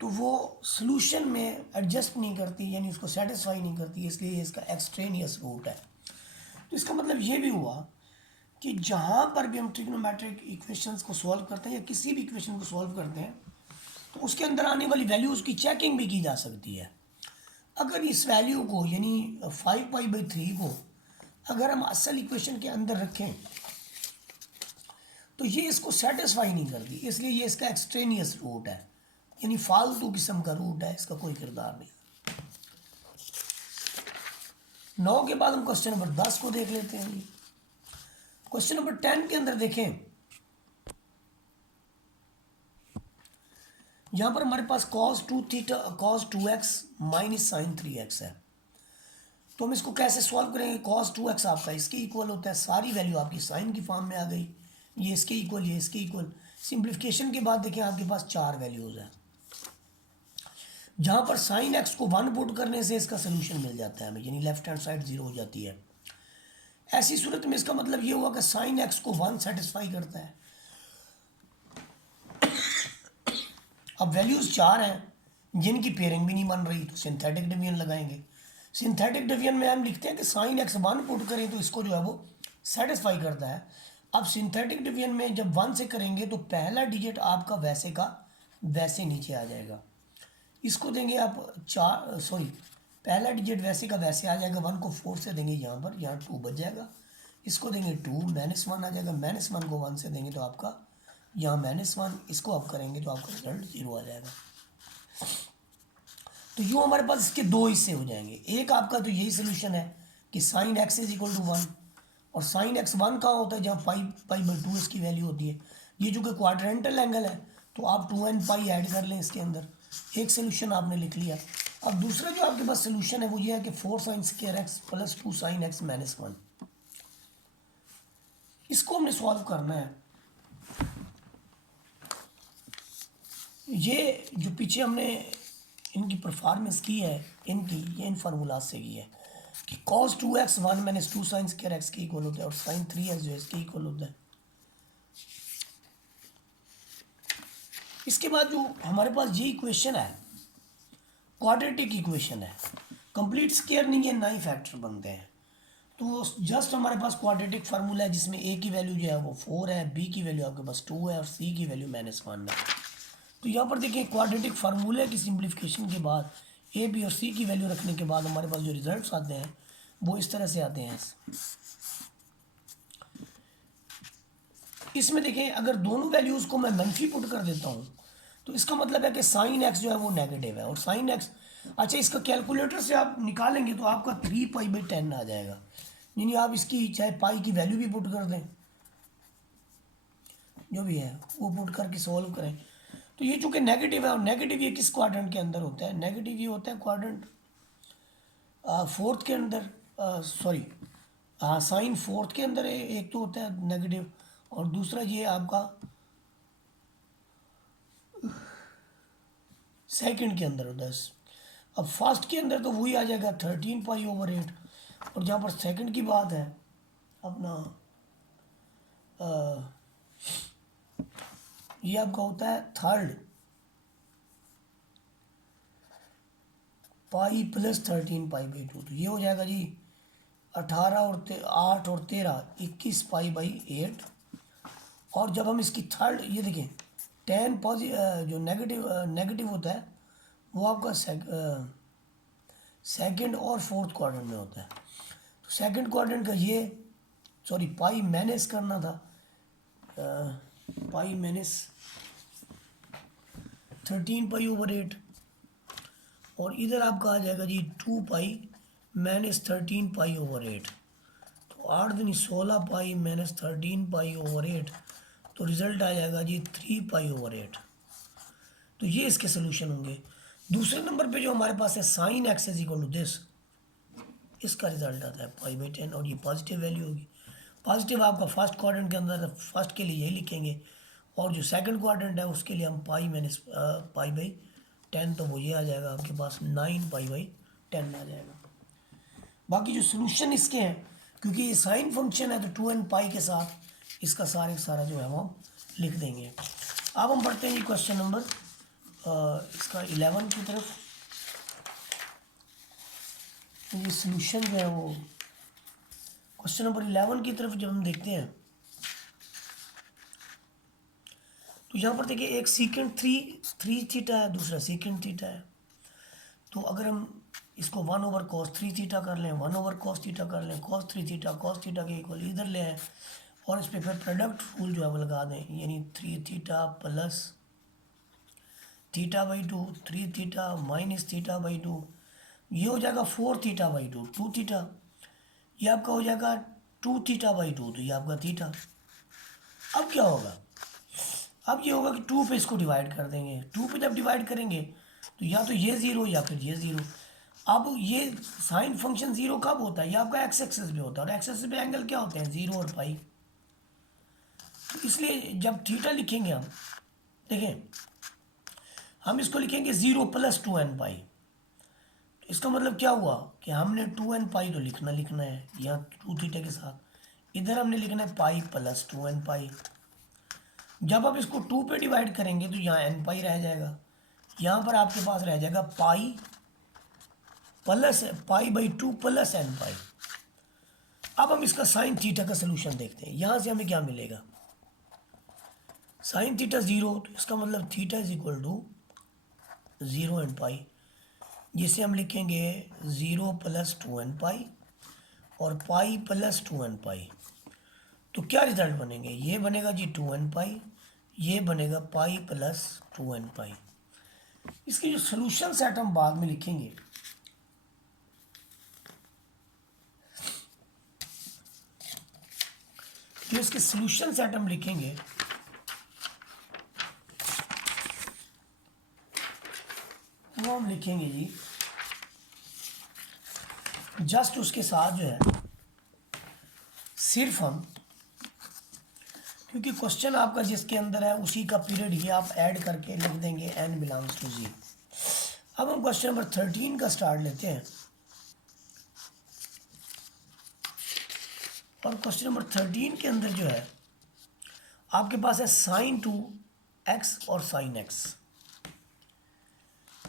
तो वो सोल्यूशन में एडजस्ट नहीं करती, यानी उसको सेटिस्फाई नहीं करती, इसलिए इसका एक्सट्रेनियस रूट है। तो इसका मतलब ये भी हुआ कि जहाँ पर भी हम ट्रिग्नोमेट्रिक इक्वेशंस को सॉल्व करते हैं या किसी भी इक्वेशन को सॉल्व करते हैं, तो उसके अंदर आने वाली वैल्यूज़ की चेकिंग भी की जा सकती है। अगर इस वैल्यू को, यानी 5π/3 को अगर हम असल इक्वेशन के अंदर रखें तो ये इसको सेटिस्फाई नहीं करती, इसलिए ये इसका एक्सट्रेनियस रूट है, यानी फालतू किस्म का रूट है, इसका कोई किरदार नहीं। 9 के बाद हम क्वेश्चन नंबर 10 को देख लेते हैं। क्वेश्चन नंबर 10 के अंदर देखें, यहां पर हमारे पास cos 2x - sin 3x है। तो हम इसको कैसे सॉल्व करेंगे। cos 2x आपका इसके इक्वल होता है, सारी वैल्यू आपकी साइन की फॉर्म में आ गई, ये इसके इक्वल, ये इसके इक्वल। सिंप्लीफिकेशन के बाद देखें आपके पास 4 वैल्यूज हैं, जहां पर साइन x को 1 पुट करने से इसका सोल्यूशन मिल जाता है हमें, यानी लेफ्ट हैंड साइड 0 हो जाती है। ऐसी सूरत में इसका मतलब ये हुआ कि साइन x को 1 सेटिस्फाई करता है। अब वैल्यूज 4 हैं जिनकी पेयरिंग भी नहीं बन रही, तो सिंथेटिक डिवीजन लगाएंगे। सिंथेटिक डिवीजन में हम लिखते हैं कि साइन x 1 पुट करें तो इसको जो है वो सेटिस्फाई करता है। अब सिंथेटिक डिवीजन में जब 1 से करेंगे तो पहला डिजिट आपका वैसे का वैसे नीचे आ जाएगा। इसको देंगे आप 4, सॉरी, पहला डिजिट वैसे का वैसे आ जाएगा। 1 को 4 से देंगे यहाँ पर, यहाँ 2 बच जाएगा। इसको देंगे 2, -1 आ जाएगा। -1 को 1 से देंगे तो आपका यहाँ -1, इसको आप करेंगे तो आपका रिजल्ट 0 आ जाएगा। तो यूँ हमारे पास इसके 2 हिस्से हो जाएंगे। एक आपका तो यही सोल्यूशन है कि sine x is equal to 1, और साइन x 1 कहाँ होता है, जहाँ π/2 इसकी वैल्यू होती है। ये जो कि क्वाड्रेंटल एंगल है, तो आप 2nπ ऐड कर लें इसके अंदर। एक सोल्यूशन आपने लिख लिया। अब दूसरा जो आपके पास सोल्यूशन है वो ये है कि 4 sine square x plus 2 sine x minus 1, इसको हमने सॉल्व करना है। ये जो पीछे हमने इनकी परफॉर्मेंस की है इनकी, ये इन फार्मूला से की है कि cos 2x 1 minus 2 sine square x के इक्वल होता है और साइन 3x जो है इसके इक्वल होता है। इसके बाद जो हमारे पास ये इक्वेशन है क्वाड्रेटिक इक्वेशन है, कंप्लीट स्क्वायर नहीं है, ना ही फैक्टर बनते हैं। तो जस्ट हमारे पास क्वाड्रेटिक फार्मूला है जिसमें a की वैल्यू जो है वो 4 है, b की वैल्यू आपके पास 2 है और c की वैल्यू -1 है। तो यहाँ पर देखिए क्वाड्रेटिक फार्मूले की सिंप्लीफिकेशन के बाद a b और c की वैल्यू रखने के बाद हमारे पास जो रिजल्ट्स आते हैं वो इस तरह से आते हैं। इसमें देखें अगर दोनों वैल्यूज़ को मैं मनफी पुट कर देता हूँ तो इसका मतलब है कि साइन एक्स जो है वो नेगेटिव है और साइन एक्स, अच्छा इसका कैलकुलेटर से आप निकालेंगे तो आपका 3π/10 आ जाएगा, यानी आप इसकी चाहे पाई की वैल्यू भी पुट कर दें, जो भी है वो पुट करके सॉल्व करें। तो ये चूँकि नेगेटिव है और नेगेटिव ये किस क्वाड्रेंट के अंदर होता है, नेगेटिव ये होता है क्वाड्रेंट फोर्थ के अंदर, सॉरी हाँ साइन फोर्थ के अंदर एक तो होता है नेगेटिव और दूसरा ये आपका सेकंड के अंदर होता है। अब फर्स्ट के अंदर तो वही आ जाएगा 13π/8 और जहाँ पर सेकंड की बात है अपना ये आपका होता है थर्ड पाई प्लस 13π/2, तो ये हो जाएगा जी 18 और 8 और 13 21π/8। और जब हम इसकी थर्ड ये देखें 10 जो नेगेटिव होता है वो आपका सेकंड और फोर्थ क्वाड्रेंट में होता है। तो सेकंड क्वाड्रेंट का ये सॉरी पाई माइनस करना था, पाई माइनस 13π/8 और इधर आपका आ जाएगा जी 2π माइनस 13π/8, तो 8 दूनी 16π माइनस 13π/8, तो रिज़ल्ट आ जाएगा जी 3π/8। तो ये इसके सोल्यूशन होंगे। दूसरे नंबर पे जो हमारे पास है sine x is equal to this, इसका रिजल्ट आता है π/10 और ये पॉजिटिव वैल्यू होगी। पॉजिटिव आपका फर्स्ट क्वाड्रेंट के अंदर, फर्स्ट के लिए यही लिखेंगे और जो सेकंड क्वाड्रेंट है उसके लिए हम पाई माइनस π/10, तो वो ये आ जाएगा आपके पास 9π/10 आ जाएगा। बाकी जो सोल्यूशन इसके हैं क्योंकि ये साइन फंक्शन है तो 2n पाई के साथ इसका सारा जो है वो हम लिख देंगे। अब हम बढ़ते हैं ये क्वेश्चन नंबर इसका 11 की तरफ। ये सोल्यूशन जो है वो क्वेश्चन नंबर 11 की तरफ जब हम देखते हैं तो यहाँ पर देखिए एक सीकेंट 3 थीटा है, दूसरा सीकेंट थीटा है। तो अगर हम इसको 1/cos 3 थीटा कर लें, 1/cos थीटा कर लें, cos 3 थीटा cos थीटा के इक्वल इधर ले आए और इस पर फिर प्रोडक्ट रूल जो है वो लगा दें, यानी 3 थीटा प्लस θ/2 3 थीटा माइनस θ/2, ये हो जाएगा 4 θ/2 2 थीटा, ये आपका हो जाएगा 2 θ/2, तो ये आपका थीटा। अब क्या होगा, अब ये होगा कि 2 पे इसको डिवाइड कर देंगे, 2 पे जब डिवाइड करेंगे तो या तो ये ज़ीरो या फिर ये ज़ीरो। अब ये साइन फंक्शन ज़ीरो कब होता है, ये आपका एक्स एक्सेस पे होता है और एक्स एक्सेस पे एंगल क्या होते हैं 0 और पाई। तो इसलिए जब थीटा लिखेंगे हम देखें हम इसको लिखेंगे 0 + 2n पाई। तो इसका मतलब क्या हुआ कि हमने 2n पाई तो लिखना है यहाँ 2 थीटा के साथ, इधर हमने लिखना है पाई प्लस 2n पाई। जब आप इसको 2 पे डिवाइड करेंगे तो यहाँ n पाई रह जाएगा, यहाँ पर आपके पास रह जाएगा पाई प्लस π/2 प्लस n पाई। अब हम इसका साइन थीटा का सोल्यूशन देखते हैं, यहाँ से हमें क्या मिलेगा, साइन थीटा 0, तो इसका मतलब theta is equal to 0 n pi, जिसे हम लिखेंगे 0 + 2n पाई और पाई प्लस 2n पाई। तो क्या रिजल्ट बनेंगे, ये बनेगा जी 2n पाई, ये बनेगा पाई प्लस 2n पाई। इसके जो सोल्यूशन सेट हम बाद में लिखेंगे, जो इसके सोल्यूशन सेट हम लिखेंगे वो हम लिखेंगे जी जस्ट उसके साथ जो है सिर्फ हम, क्योंकि क्वेश्चन आपका जिसके अंदर है उसी का पीरियड ही आप ऐड करके लिख देंगे n बिलोंग्स टू जी। अब हम क्वेश्चन नंबर 13 का स्टार्ट लेते हैं। और क्वेश्चन नंबर 13 के अंदर जो है आपके पास है साइन 2x और साइन x।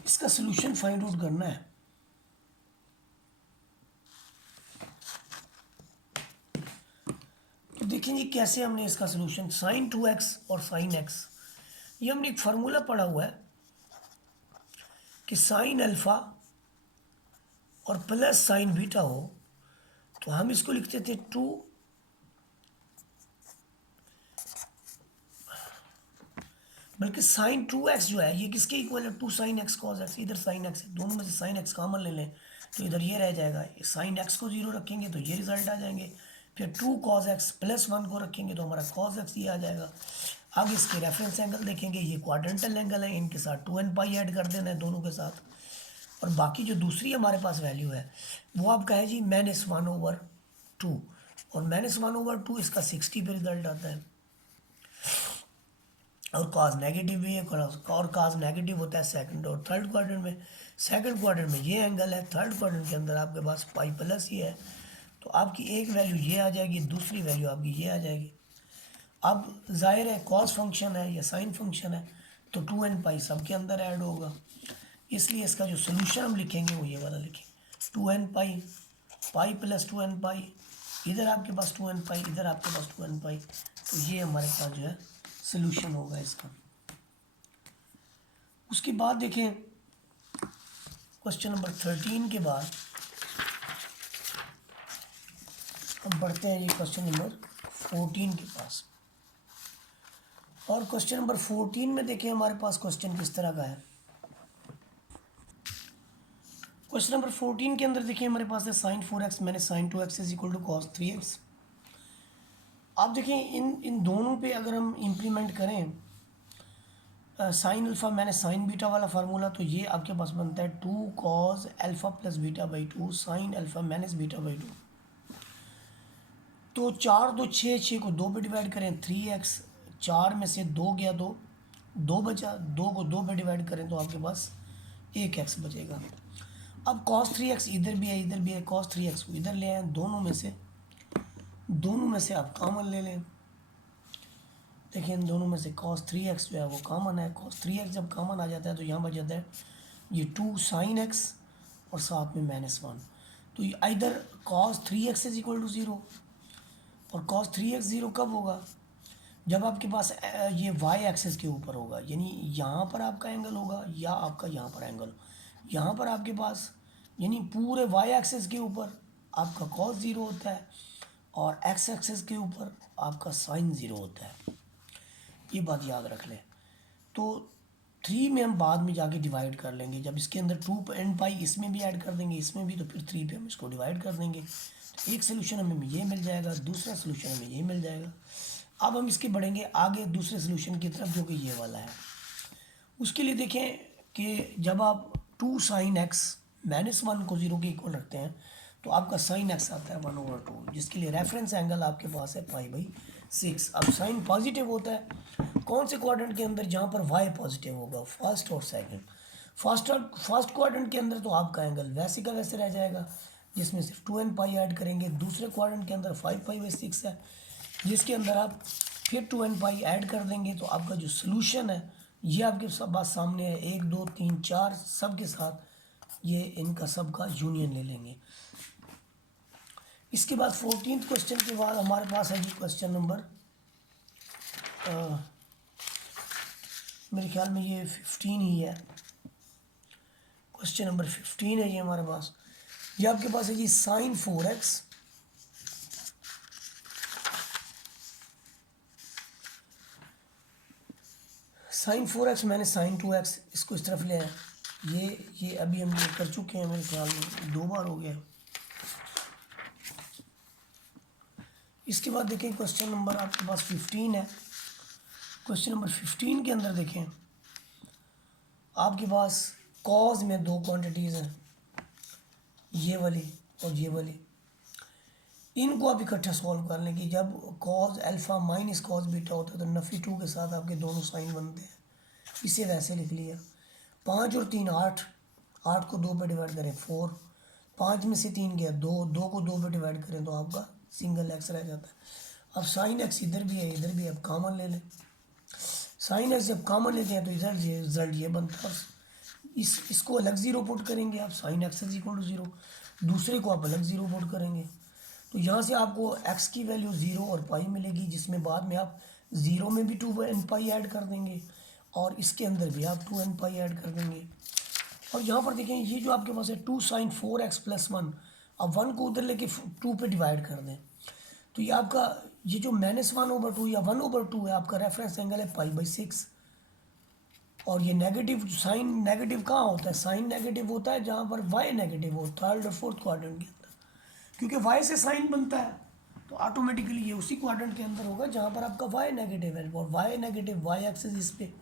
इसका सोल्यूशन फाइंड आउट करना है। तो देखेंगे कैसे हमने इसका सोल्यूशन, साइन 2x और साइन x, ये हमने एक फार्मूला पढ़ा हुआ है कि साइन अल्फा और प्लस साइन बीटा हो तो हम इसको लिखते थे 2 बल्कि साइन 2x जो है ये किसके इक्वल है, 2 साइन x कॉस x। इधर साइन x है, दोनों में से साइन x कॉमन ले लें तो इधर ये रह जाएगा। साइन x को 0 रखेंगे तो ये रिजल्ट आ जाएंगे। फिर 2 कॉस x प्लस 1 को रखेंगे तो हमारा कॉस x ये आ जाएगा। अब इसके रेफरेंस एंगल देखेंगे, ये क्वाड्रेंटल एंगल है, इनके साथ 2n पाई ऐड कर देना है दोनों के साथ। और बाकी जो दूसरी हमारे पास वैल्यू है वो आपका है जी -1/2, और -1/2 इसका 60 पे रिजल्ट आता है। और कॉज नेगेटिव भी है, और कॉज नेगेटिव होता है सेकंड और थर्ड क्वाड्रेंट में। सेकंड क्वाड्रेंट में ये एंगल है, थर्ड क्वाड्रेंट के अंदर आपके पास पाई प्लस ही है। तो आपकी एक वैल्यू ये आ जाएगी, दूसरी वैल्यू आपकी ये आ जाएगी। अब जाहिर है कॉस फंक्शन है या साइन फंक्शन है तो 2n पाई सबके अंदर ऐड होगा, इसलिए इसका जो सोल्यूशन हम लिखेंगे वो ये वाला लिखेंगे 2n पाई, पाई प्लस 2n पाई, इधर आपके पास 2n पाई, इधर आपके पास 2n पाई। तो ये हमारे पास जो है सोल्यूशन होगा इसका। उसके बाद देखें क्वेश्चन नंबर 13 के बाद हम बढ़ते हैं ये क्वेश्चन नंबर 14 के पास। और क्वेश्चन नंबर 14 में देखें हमारे पास क्वेश्चन किस तरह का है। क्वेश्चन नंबर 14 के अंदर देखिए हमारे पास है sine 4x minus sine 2x is equal to cos 3x। आप देखें इन दोनों पे अगर हम इम्प्लीमेंट करें sine alpha minus sign beta वाला फार्मूला, तो ये आपके पास बनता है 2 cos alpha plus beta by 2 sine alpha minus beta by 2। तो 4 2 6, 6 को 2 पे डिवाइड करें 3x, 4 में से 2 गया तो 2 बचा, 2 को 2 पे डिवाइड करें तो आपके पास 1x बचेगा। अब cos 3x इधर भी है इधर भी है, cos 3x को इधर ले आए, दोनों में से आप कॉमन ले लें। देखिए इन दोनों में से cos 3x जो है वो कॉमन है। cos 3x जब कॉमन आ जाता है तो यहाँ बच जाता है ये 2 साइन x और साथ में -1। तो ये इधर cos 3x is equal to 0, और cos 3x 0 कब होगा, जब आपके पास ये y एक्सिस के ऊपर होगा, यानी यहाँ पर आपका एंगल होगा या आपका यहाँ पर एंगल, यहाँ पर आपके पास यानी पूरे y एक्सिस के ऊपर आपका cos 0 होता है और x एक्सिस के ऊपर आपका साइन 0 होता है। ये बात याद रख लें। तो 3 में हम बाद में जाके डिवाइड कर लेंगे, जब इसके अंदर 2n पाई इसमें भी ऐड कर देंगे इसमें भी, तो फिर 3 पे हम इसको डिवाइड कर देंगे। तो एक सोल्यूशन हमें ये मिल जाएगा, दूसरा सोल्यूशन हमें ये मिल जाएगा। अब हम इसके बढ़ेंगे आगे दूसरे सोल्यूशन की तरफ जो कि ये वाला है। उसके लिए देखें कि जब आप 2 साइन एक्स -1 को 0 के इक्वल रखते हैं तो आपका साइन एक्स आता है 1/2, जिसके लिए रेफरेंस एंगल आपके पास है पाई/6। अब साइन पॉजिटिव होता है कौन से क्वाड्रेंट के अंदर, जहाँ पर वाई पॉजिटिव होगा, फर्स्ट और सेकंड। फर्स्ट क्वाड्रेंट के अंदर तो आपका एंगल वैसे का वैसे रह जाएगा, जिसमें सिर्फ 2n पाई ऐड करेंगे। दूसरे क्वाड्रेंट के अंदर 5π/6 है, जिसके अंदर आप फिर 2n पाई ऐड कर देंगे। तो आपका जो सोल्यूशन है ये आपके सब बात सामने है, 1 2 3 4 सब के साथ ये इनका सब का यूनियन ले लेंगे। इसके बाद 14th क्वेश्चन के बाद हमारे पास है जी क्वेश्चन नंबर मेरे ख्याल में ये 15 ही है। क्वेश्चन नंबर 15 है ये हमारे पास। ये आपके पास है जी साइन 4x साइन 4x मैंने साइन 2x, इसको इस तरफ ले आए। ये अभी हम ये कर चुके हैं, मेरे ख्याल में 2 बार हो गया। इसके बाद देखें क्वेश्चन नंबर आपके पास 15 है। क्वेश्चन नंबर 15 के अंदर देखें आपके पास कॉज में 2 क्वांटिटीज़ हैं, ये वाली और ये वाली, इनको आप इकट्ठा सॉल्व कर लें कि जब cause alpha minus cos beta होता है तो नफ़ी टू के साथ आपके दोनों साइन बनते हैं। इसे वैसे लिख लिया। 5 और 3 8, 8 को 2 पे डिवाइड करें 4, 5 में से 3 गया 2, 2 को 2 पे डिवाइड करें तो आपका सिंगल एक्स रह जाता है। अब साइन एक्स इधर भी है इधर भी है, अब कॉमन ले लें। साइन एक्स जब कॉमन लेते हैं तो इधर ये रिजल्ट ये बनता है। इसको अलग ज़ीरो पुट करेंगे आप, sine x is equal to zero, दूसरे को आप अलग ज़ीरो पुट करेंगे तो यहाँ से आपको एक्स की वैल्यू ज़ीरो और पाई मिलेगी, जिसमें बाद में आप ज़ीरो में भी 2n पाई ऐड कर देंगे और इसके अंदर भी आप 2n पाई ऐड कर देंगे। और यहाँ पर देखें ये जो आपके पास है 2 साइन 4x प्लस 1, अब 1 को उधर लेके 2 पे डिवाइड कर दें तो ये आपका ये जो -1/2 या 1/2 है आपका रेफरेंस एंगल है π/6। और ये नेगेटिव साइन नेगेटिव कहाँ होता है, साइन नेगेटिव होता है जहाँ पर y नेगेटिव हो, थर्ड और फोर्थ क्वाड्रेंट के अंदर, क्योंकि y से साइन बनता है तो ऑटोमेटिकली ये उसी क्वाड्रेंट के अंदर होगा जहाँ पर आपका y नेगेटिव है और y नेगेटिव y एक्सिस इस पे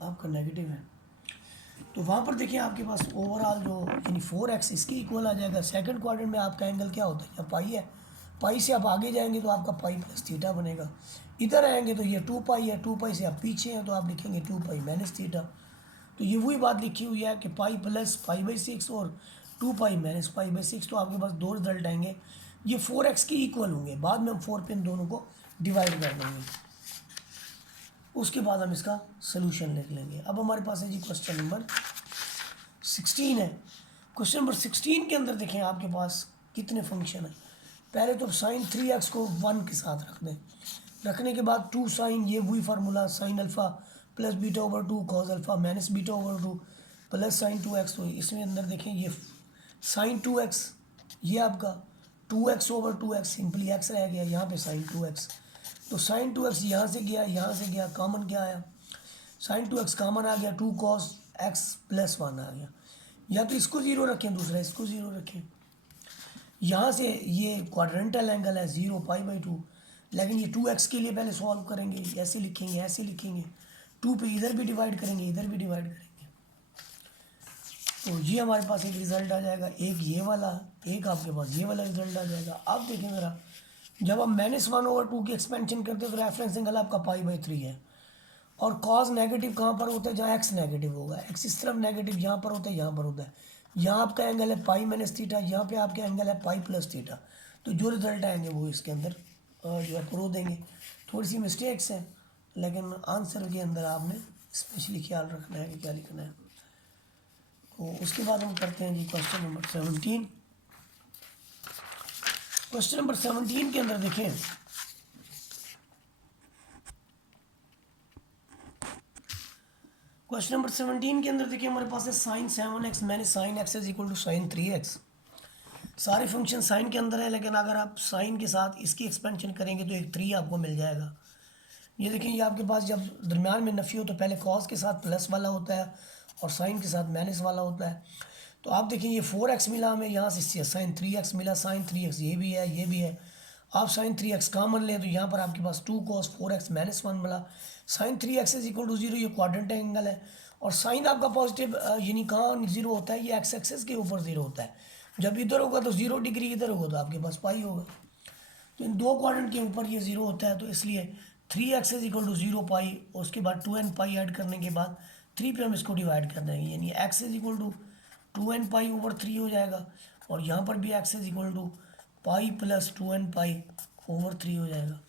आपका नेगेटिव है। तो वहाँ पर देखिए आपके पास ओवरऑल जो यानी 4x इसके इक्वल आ जाएगा। सेकंड क्वाड्रेंट में आपका एंगल क्या होता है, या पाई है, पाई से आप आगे जाएंगे तो आपका पाई प्लस थीटा बनेगा। इधर आएंगे तो ये 2 पाई है, 2 पाई से आप पीछे हैं तो आप लिखेंगे 2 पाई माइनस थीटा। तो ये वही बात लिखी हुई है कि पाई प्लस π/6 और 2 पाई माइनस π/6, तो आपके पास दो रिजल्ट आएंगे, ये 4x के इक्वल होंगे। बाद में हम 4 पे इन दोनों को डिवाइड कर देंगे, उसके बाद हम इसका सोल्यूशन लिख लेंगे। अब हमारे पास है जी क्वेश्चन नंबर 16 है। क्वेश्चन नंबर 16 के अंदर देखें आपके पास कितने फंक्शन हैं। पहले तो साइन 3x को 1 के साथ रख दें, रखने के बाद 2 साइन, ये वही formula sine alpha plus β/2 cos alpha minus β/2 plus sine 2x। तो इसमें अंदर देखें ये साइन 2x, ये आपका 2x/2x, सिंपली x रह गया, यहाँ पे साइन 2x, तो साइन 2x यहाँ से गया यहाँ से गया, कॉमन क्या आया, साइन 2x कॉमन आ गया, 2 cos x प्लस 1 आ गया। या तो इसको ज़ीरो रखें, दूसरा इसको ज़ीरो रखें। यहाँ से ये क्वाड्रेंटल एंगल है 0 π/2, लेकिन ये 2x के लिए पहले सॉल्व करेंगे, ऐसे लिखेंगे ऐसे लिखेंगे, 2 पे इधर भी डिवाइड करेंगे इधर भी डिवाइड करेंगे, तो ये हमारे पास एक रिज़ल्ट आ जाएगा, एक ये वाला, एक आपके पास ये वाला रिज़ल्ट आ जाएगा। अब देखें ज़रा, जब हम -1/2 की एक्सपेंशन करते हैं तो रेफरेंस एंगल आपका π/3 है, और कॉज नेगेटिव कहाँ पर होता है, जहाँ एक्स नेगेटिव होगा, एक्स इस तरफ नेगेटिव यहाँ पर होता है यहाँ पर होता है, यहाँ आपका एंगल है पाई माइनस थीटा, यहाँ पे आपका एंगल है पाई प्लस थीटा। तो जो रिजल्ट आएंगे वो इसके अंदर जो है प्रूव देंगे। थोड़ी सी मिस्टेक्स हैं लेकिन आंसर के अंदर आपने स्पेशली ख्याल रखना है कि क्या लिखना है। तो उसके बाद हम करते हैं जी क्वेश्चन नंबर 17। क्वेश्चन नंबर 17 के अंदर देखें, क्वेश्चन नंबर 17 के अंदर देखिए हमारे पास है sine 7x minus sine x is equal to sine 3x। सारे फंक्शन साइन के अंदर है, लेकिन अगर आप साइन के साथ इसकी एक्सपेंशन करेंगे तो एक 3 आपको मिल जाएगा। ये देखिए ये आपके पास जब दरम्यान में नफ़ी हो तो पहले कॉस के साथ प्लस वाला होता है और साइन के साथ माइनस वाला होता है। तो आप देखिए ये 4x मिला हमें, यहाँ से साइन 3x मिला, साइन 3x ये भी है ये भी है। आप साइन 3x कॉमन लें तो यहाँ पर आपके पास 2 cos 4x माइनस 1 मिला, sign 3x is equal to 0, ये क्वाड्रेंट एंगल है। और साइन आपका पॉजिटिव यानी कहाँ जीरो होता है, ये एक्स एक्सेस के ऊपर जीरो होता है। जब इधर होगा तो 0 डिग्री, इधर होगा तो आपके पास पाई होगा। तो इन दो क्वाड्रेंट के ऊपर ये जीरो होता है, तो इसलिए 3x इज इक्वल टू 0 पाई, और उसके बाद 2n पाई ऐड करने के बाद 3 पे हम इसको डिवाइड कर देंगे, यानी x is equal to 2n pi over 3 हो जाएगा। और यहाँ पर भी x is equal to pi plus 2n pi over 3 हो जाएगा।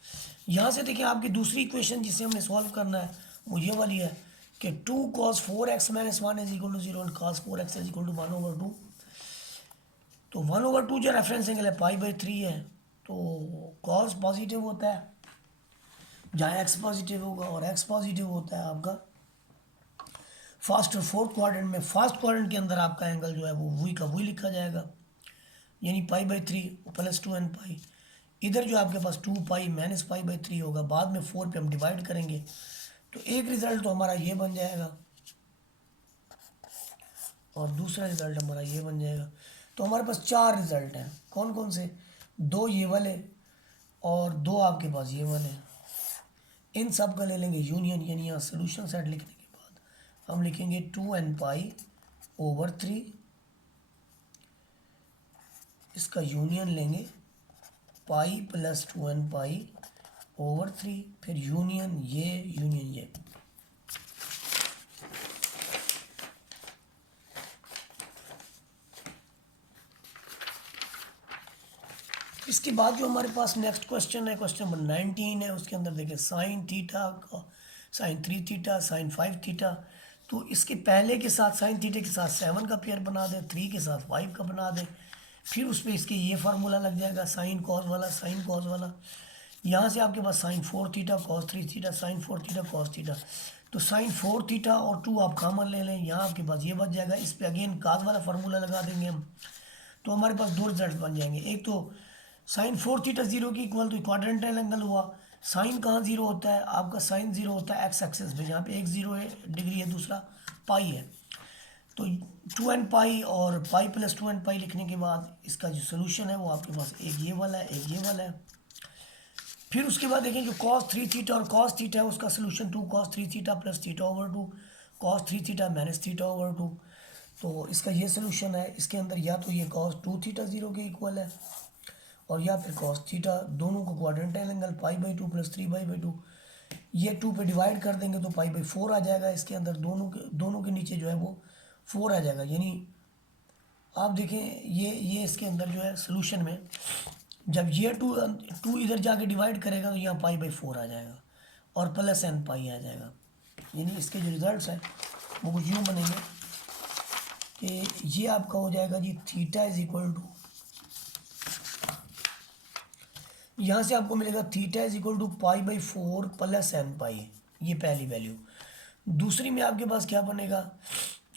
यहाँ से देखिए आपकी दूसरी इक्वेशन जिसे हमने सॉल्व करना है वो ये वाली है कि 2 cos 4x minus 1 is equal to 0 and cos 4x is equal to 1/2। तो 1/2 जो रेफरेंस एंगल है π/3 है, तो cos पॉजिटिव होता है जहाँ x पॉजिटिव होगा और x पॉजिटिव होता है आपका फर्स्ट और फोर्थ क्वाड्रेंट में। फर्स्ट क्वाड्रेंट के अंदर आपका एंगल जो है वो वही का वही लिखा जाएगा, यानी π/3 प्लस 2n पाई। इधर जो आपके पास 2 पाई माइनस π/3 होगा, बाद में 4 पे हम डिवाइड करेंगे तो एक रिज़ल्ट तो हमारा ये बन जाएगा और दूसरा रिज़ल्ट हमारा ये बन जाएगा। तो हमारे पास 4 रिज़ल्ट हैं, कौन कौन से, 2 ये वाले और 2 आपके पास ये वाले। इन सब का ले लेंगे यूनियन, यानी यहाँ सोल्यूशन सेट लिखने के बाद हम लिखेंगे 2n पाई ओवर 3 इसका यूनियन लेंगे पाई प्लस 2n पाई ओवर 3, फिर यूनियन ये। इसके बाद जो हमारे पास नेक्स्ट क्वेश्चन है, क्वेश्चन नंबर 19 है, उसके अंदर देखिए sine theta, sine 3 theta, sine 5 theta. तो इसके पहले के साथ साइन थीटा के साथ 7 का पेयर बना दें, 3 के साथ 5 का बना दें, फिर उस पर इसके ये फार्मूला लग जाएगा साइन कॉस वाला, साइन कॉस वाला। यहाँ से आपके पास sine 4 theta cos 3 theta, sine 4 theta cos theta. तो साइन 4 थीटा और 2 आप कॉमन ले लें, यहाँ आपके पास ये बच जाएगा। इस पर अगेन कॉस वाला फार्मूला लगा देंगे हम, तो हमारे पास दो रिजल्ट बन जाएंगे। एक तो साइन 4 थीटा 0 की इक्वल तो क्वाड्रेंटल एंगल हुआ। साइन कहाँ 0 होता है आपका, साइन 0 होता है एक्स एक्सेस पे, जहाँ पे एक 0 है डिग्री है, दूसरा पाई है। तो 2n पाई और पाई प्लस 2n पाई लिखने के बाद इसका जो सोल्यूशन है वो आपके पास एक ये वाला है, एक ये वाला है। फिर उसके बाद देखें जो cos 3 थीटा और cos थीटा है उसका solution 2 cos 3 theta plus theta over 2 cos 3 theta minus theta over 2। तो इसका ये सोल्यूशन है। इसके अंदर या तो ये cos 2 थीटा 0 के इक्वल है और या फिर cos थीटा, दोनों को क्वाड्रेंटल एंगल पाई/2 प्लस 3/2, ये 2 पे डिवाइड कर देंगे तो पाई/4 आ जाएगा। इसके अंदर दोनों के नीचे जो है वो 4 आ जाएगा। यानी आप देखें ये इसके अंदर जो है सोल्यूशन में जब ये टू इधर जाके डिवाइड करेगा तो यहाँ पाई/4 आ जाएगा और प्लस n पाई आ जाएगा। यानी इसके जो रिजल्ट्स हैं वो कुछ यूँ बनेंगे कि ये आपका हो जाएगा जी थीटा इज इक्वल टू, यहाँ से आपको मिलेगा थीटा इज इक्वल टू पाई/4 प्लस n पाई, ये पहली वैल्यू। दूसरी में आपके पास क्या बनेगा,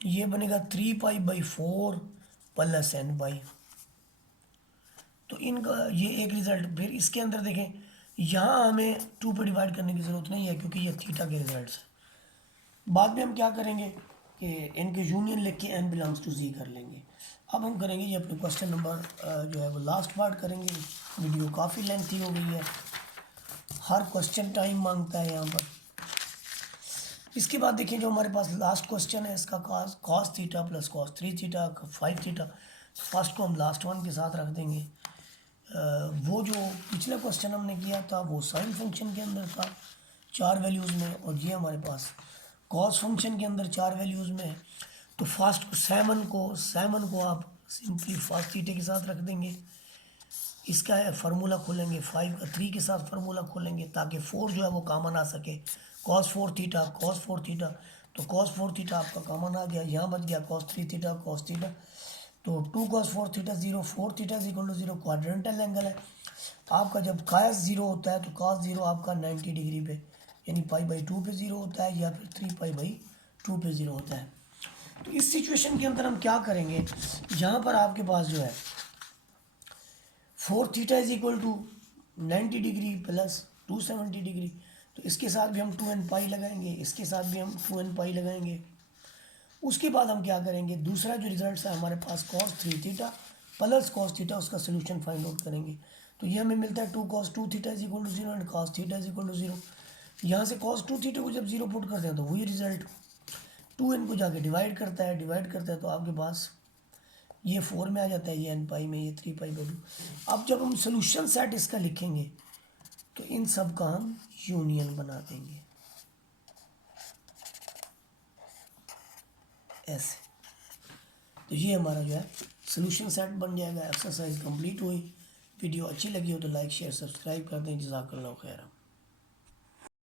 ये बनेगा 3 पाई/4 प्लस n पाई। तो इनका ये एक रिजल्ट। फिर इसके अंदर देखें यहाँ हमें 2 पे डिवाइड करने की ज़रूरत नहीं है क्योंकि ये थीटा के रिजल्ट्स हैं। बाद में हम क्या करेंगे कि इनके यूनियन लिख के n बिलोंग्स टू z कर लेंगे। अब हम करेंगे ये अपने क्वेश्चन नंबर जो है वो लास्ट पार्ट करेंगे। वीडियो काफ़ी लेंथी हो गई है, हर क्वेश्चन टाइम मांगता है यहाँ पर। इसके बाद देखिए जो हमारे पास लास्ट क्वेश्चन है इसका cos theta plus cos 3 theta 5 theta. First को हम लास्ट वन के साथ रख देंगे। वो जो पिछला क्वेश्चन हमने किया था वो साइन फंक्शन के अंदर था 4 वैल्यूज़ में, और ये हमारे पास कॉस फंक्शन के अंदर 4 वैल्यूज़ में है। तो फर्स्ट को सैमन को आप सिंपली फर्स्ट थीटे के साथ रख देंगे। इसका है फार्मूला खोलेंगे 5 का 3 के साथ फार्मूला खोलेंगे ताकि 4 जो है वो कॉमन आ सके। cos 4 थीटा cos 4 थीटा, तो cos 4 थीटा आपका कॉमन आ गया, यहाँ बच गया cos 3 थीटा cos थीटा। तो 2 cos 4 theta 0, 4 theta is equal to 0, quadrantal angle है आपका। जब cos 0 होता है तो cos 0 आपका 90 डिग्री पे, यानी पाई/2 पे 0 होता है या फिर 3 पाई/2 पे 0 होता है। तो इस सिचुएशन के अंदर हम क्या करेंगे, यहाँ पर आपके पास जो है 4 theta is equal to 90 degree plus 270 degree, तो इसके साथ भी हम 2n पाई लगाएंगे, इसके साथ भी हम 2n पाई लगाएंगे। उसके बाद हम क्या करेंगे, दूसरा जो रिजल्ट है हमारे पास cos 3 theta plus cos theta, उसका सोल्यूशन फाइंड आउट करेंगे। तो ये हमें मिलता है 2 cos 2 theta is equal to 0 and cos theta is equal to 0। यहाँ से cos 2 थीटा को जब 0 पुट करते हैं तो वही रिजल्ट 2n को जाके डिवाइड करता है तो आपके पास ये 4 में आ जाता है, ये n पाई में, ये 3 पाई/2। अब जब हम सोल्यूशन सेट इसका लिखेंगे तो इन सब का हम यूनियन बना देंगे ऐसे। तो ये हमारा जो है सोल्यूशन सेट बन जाएगा। एक्सरसाइज कंप्लीट हुई। वीडियो अच्छी लगी हो तो लाइक शेयर सब्सक्राइब कर दें। जज़ाकल्लाह खैर।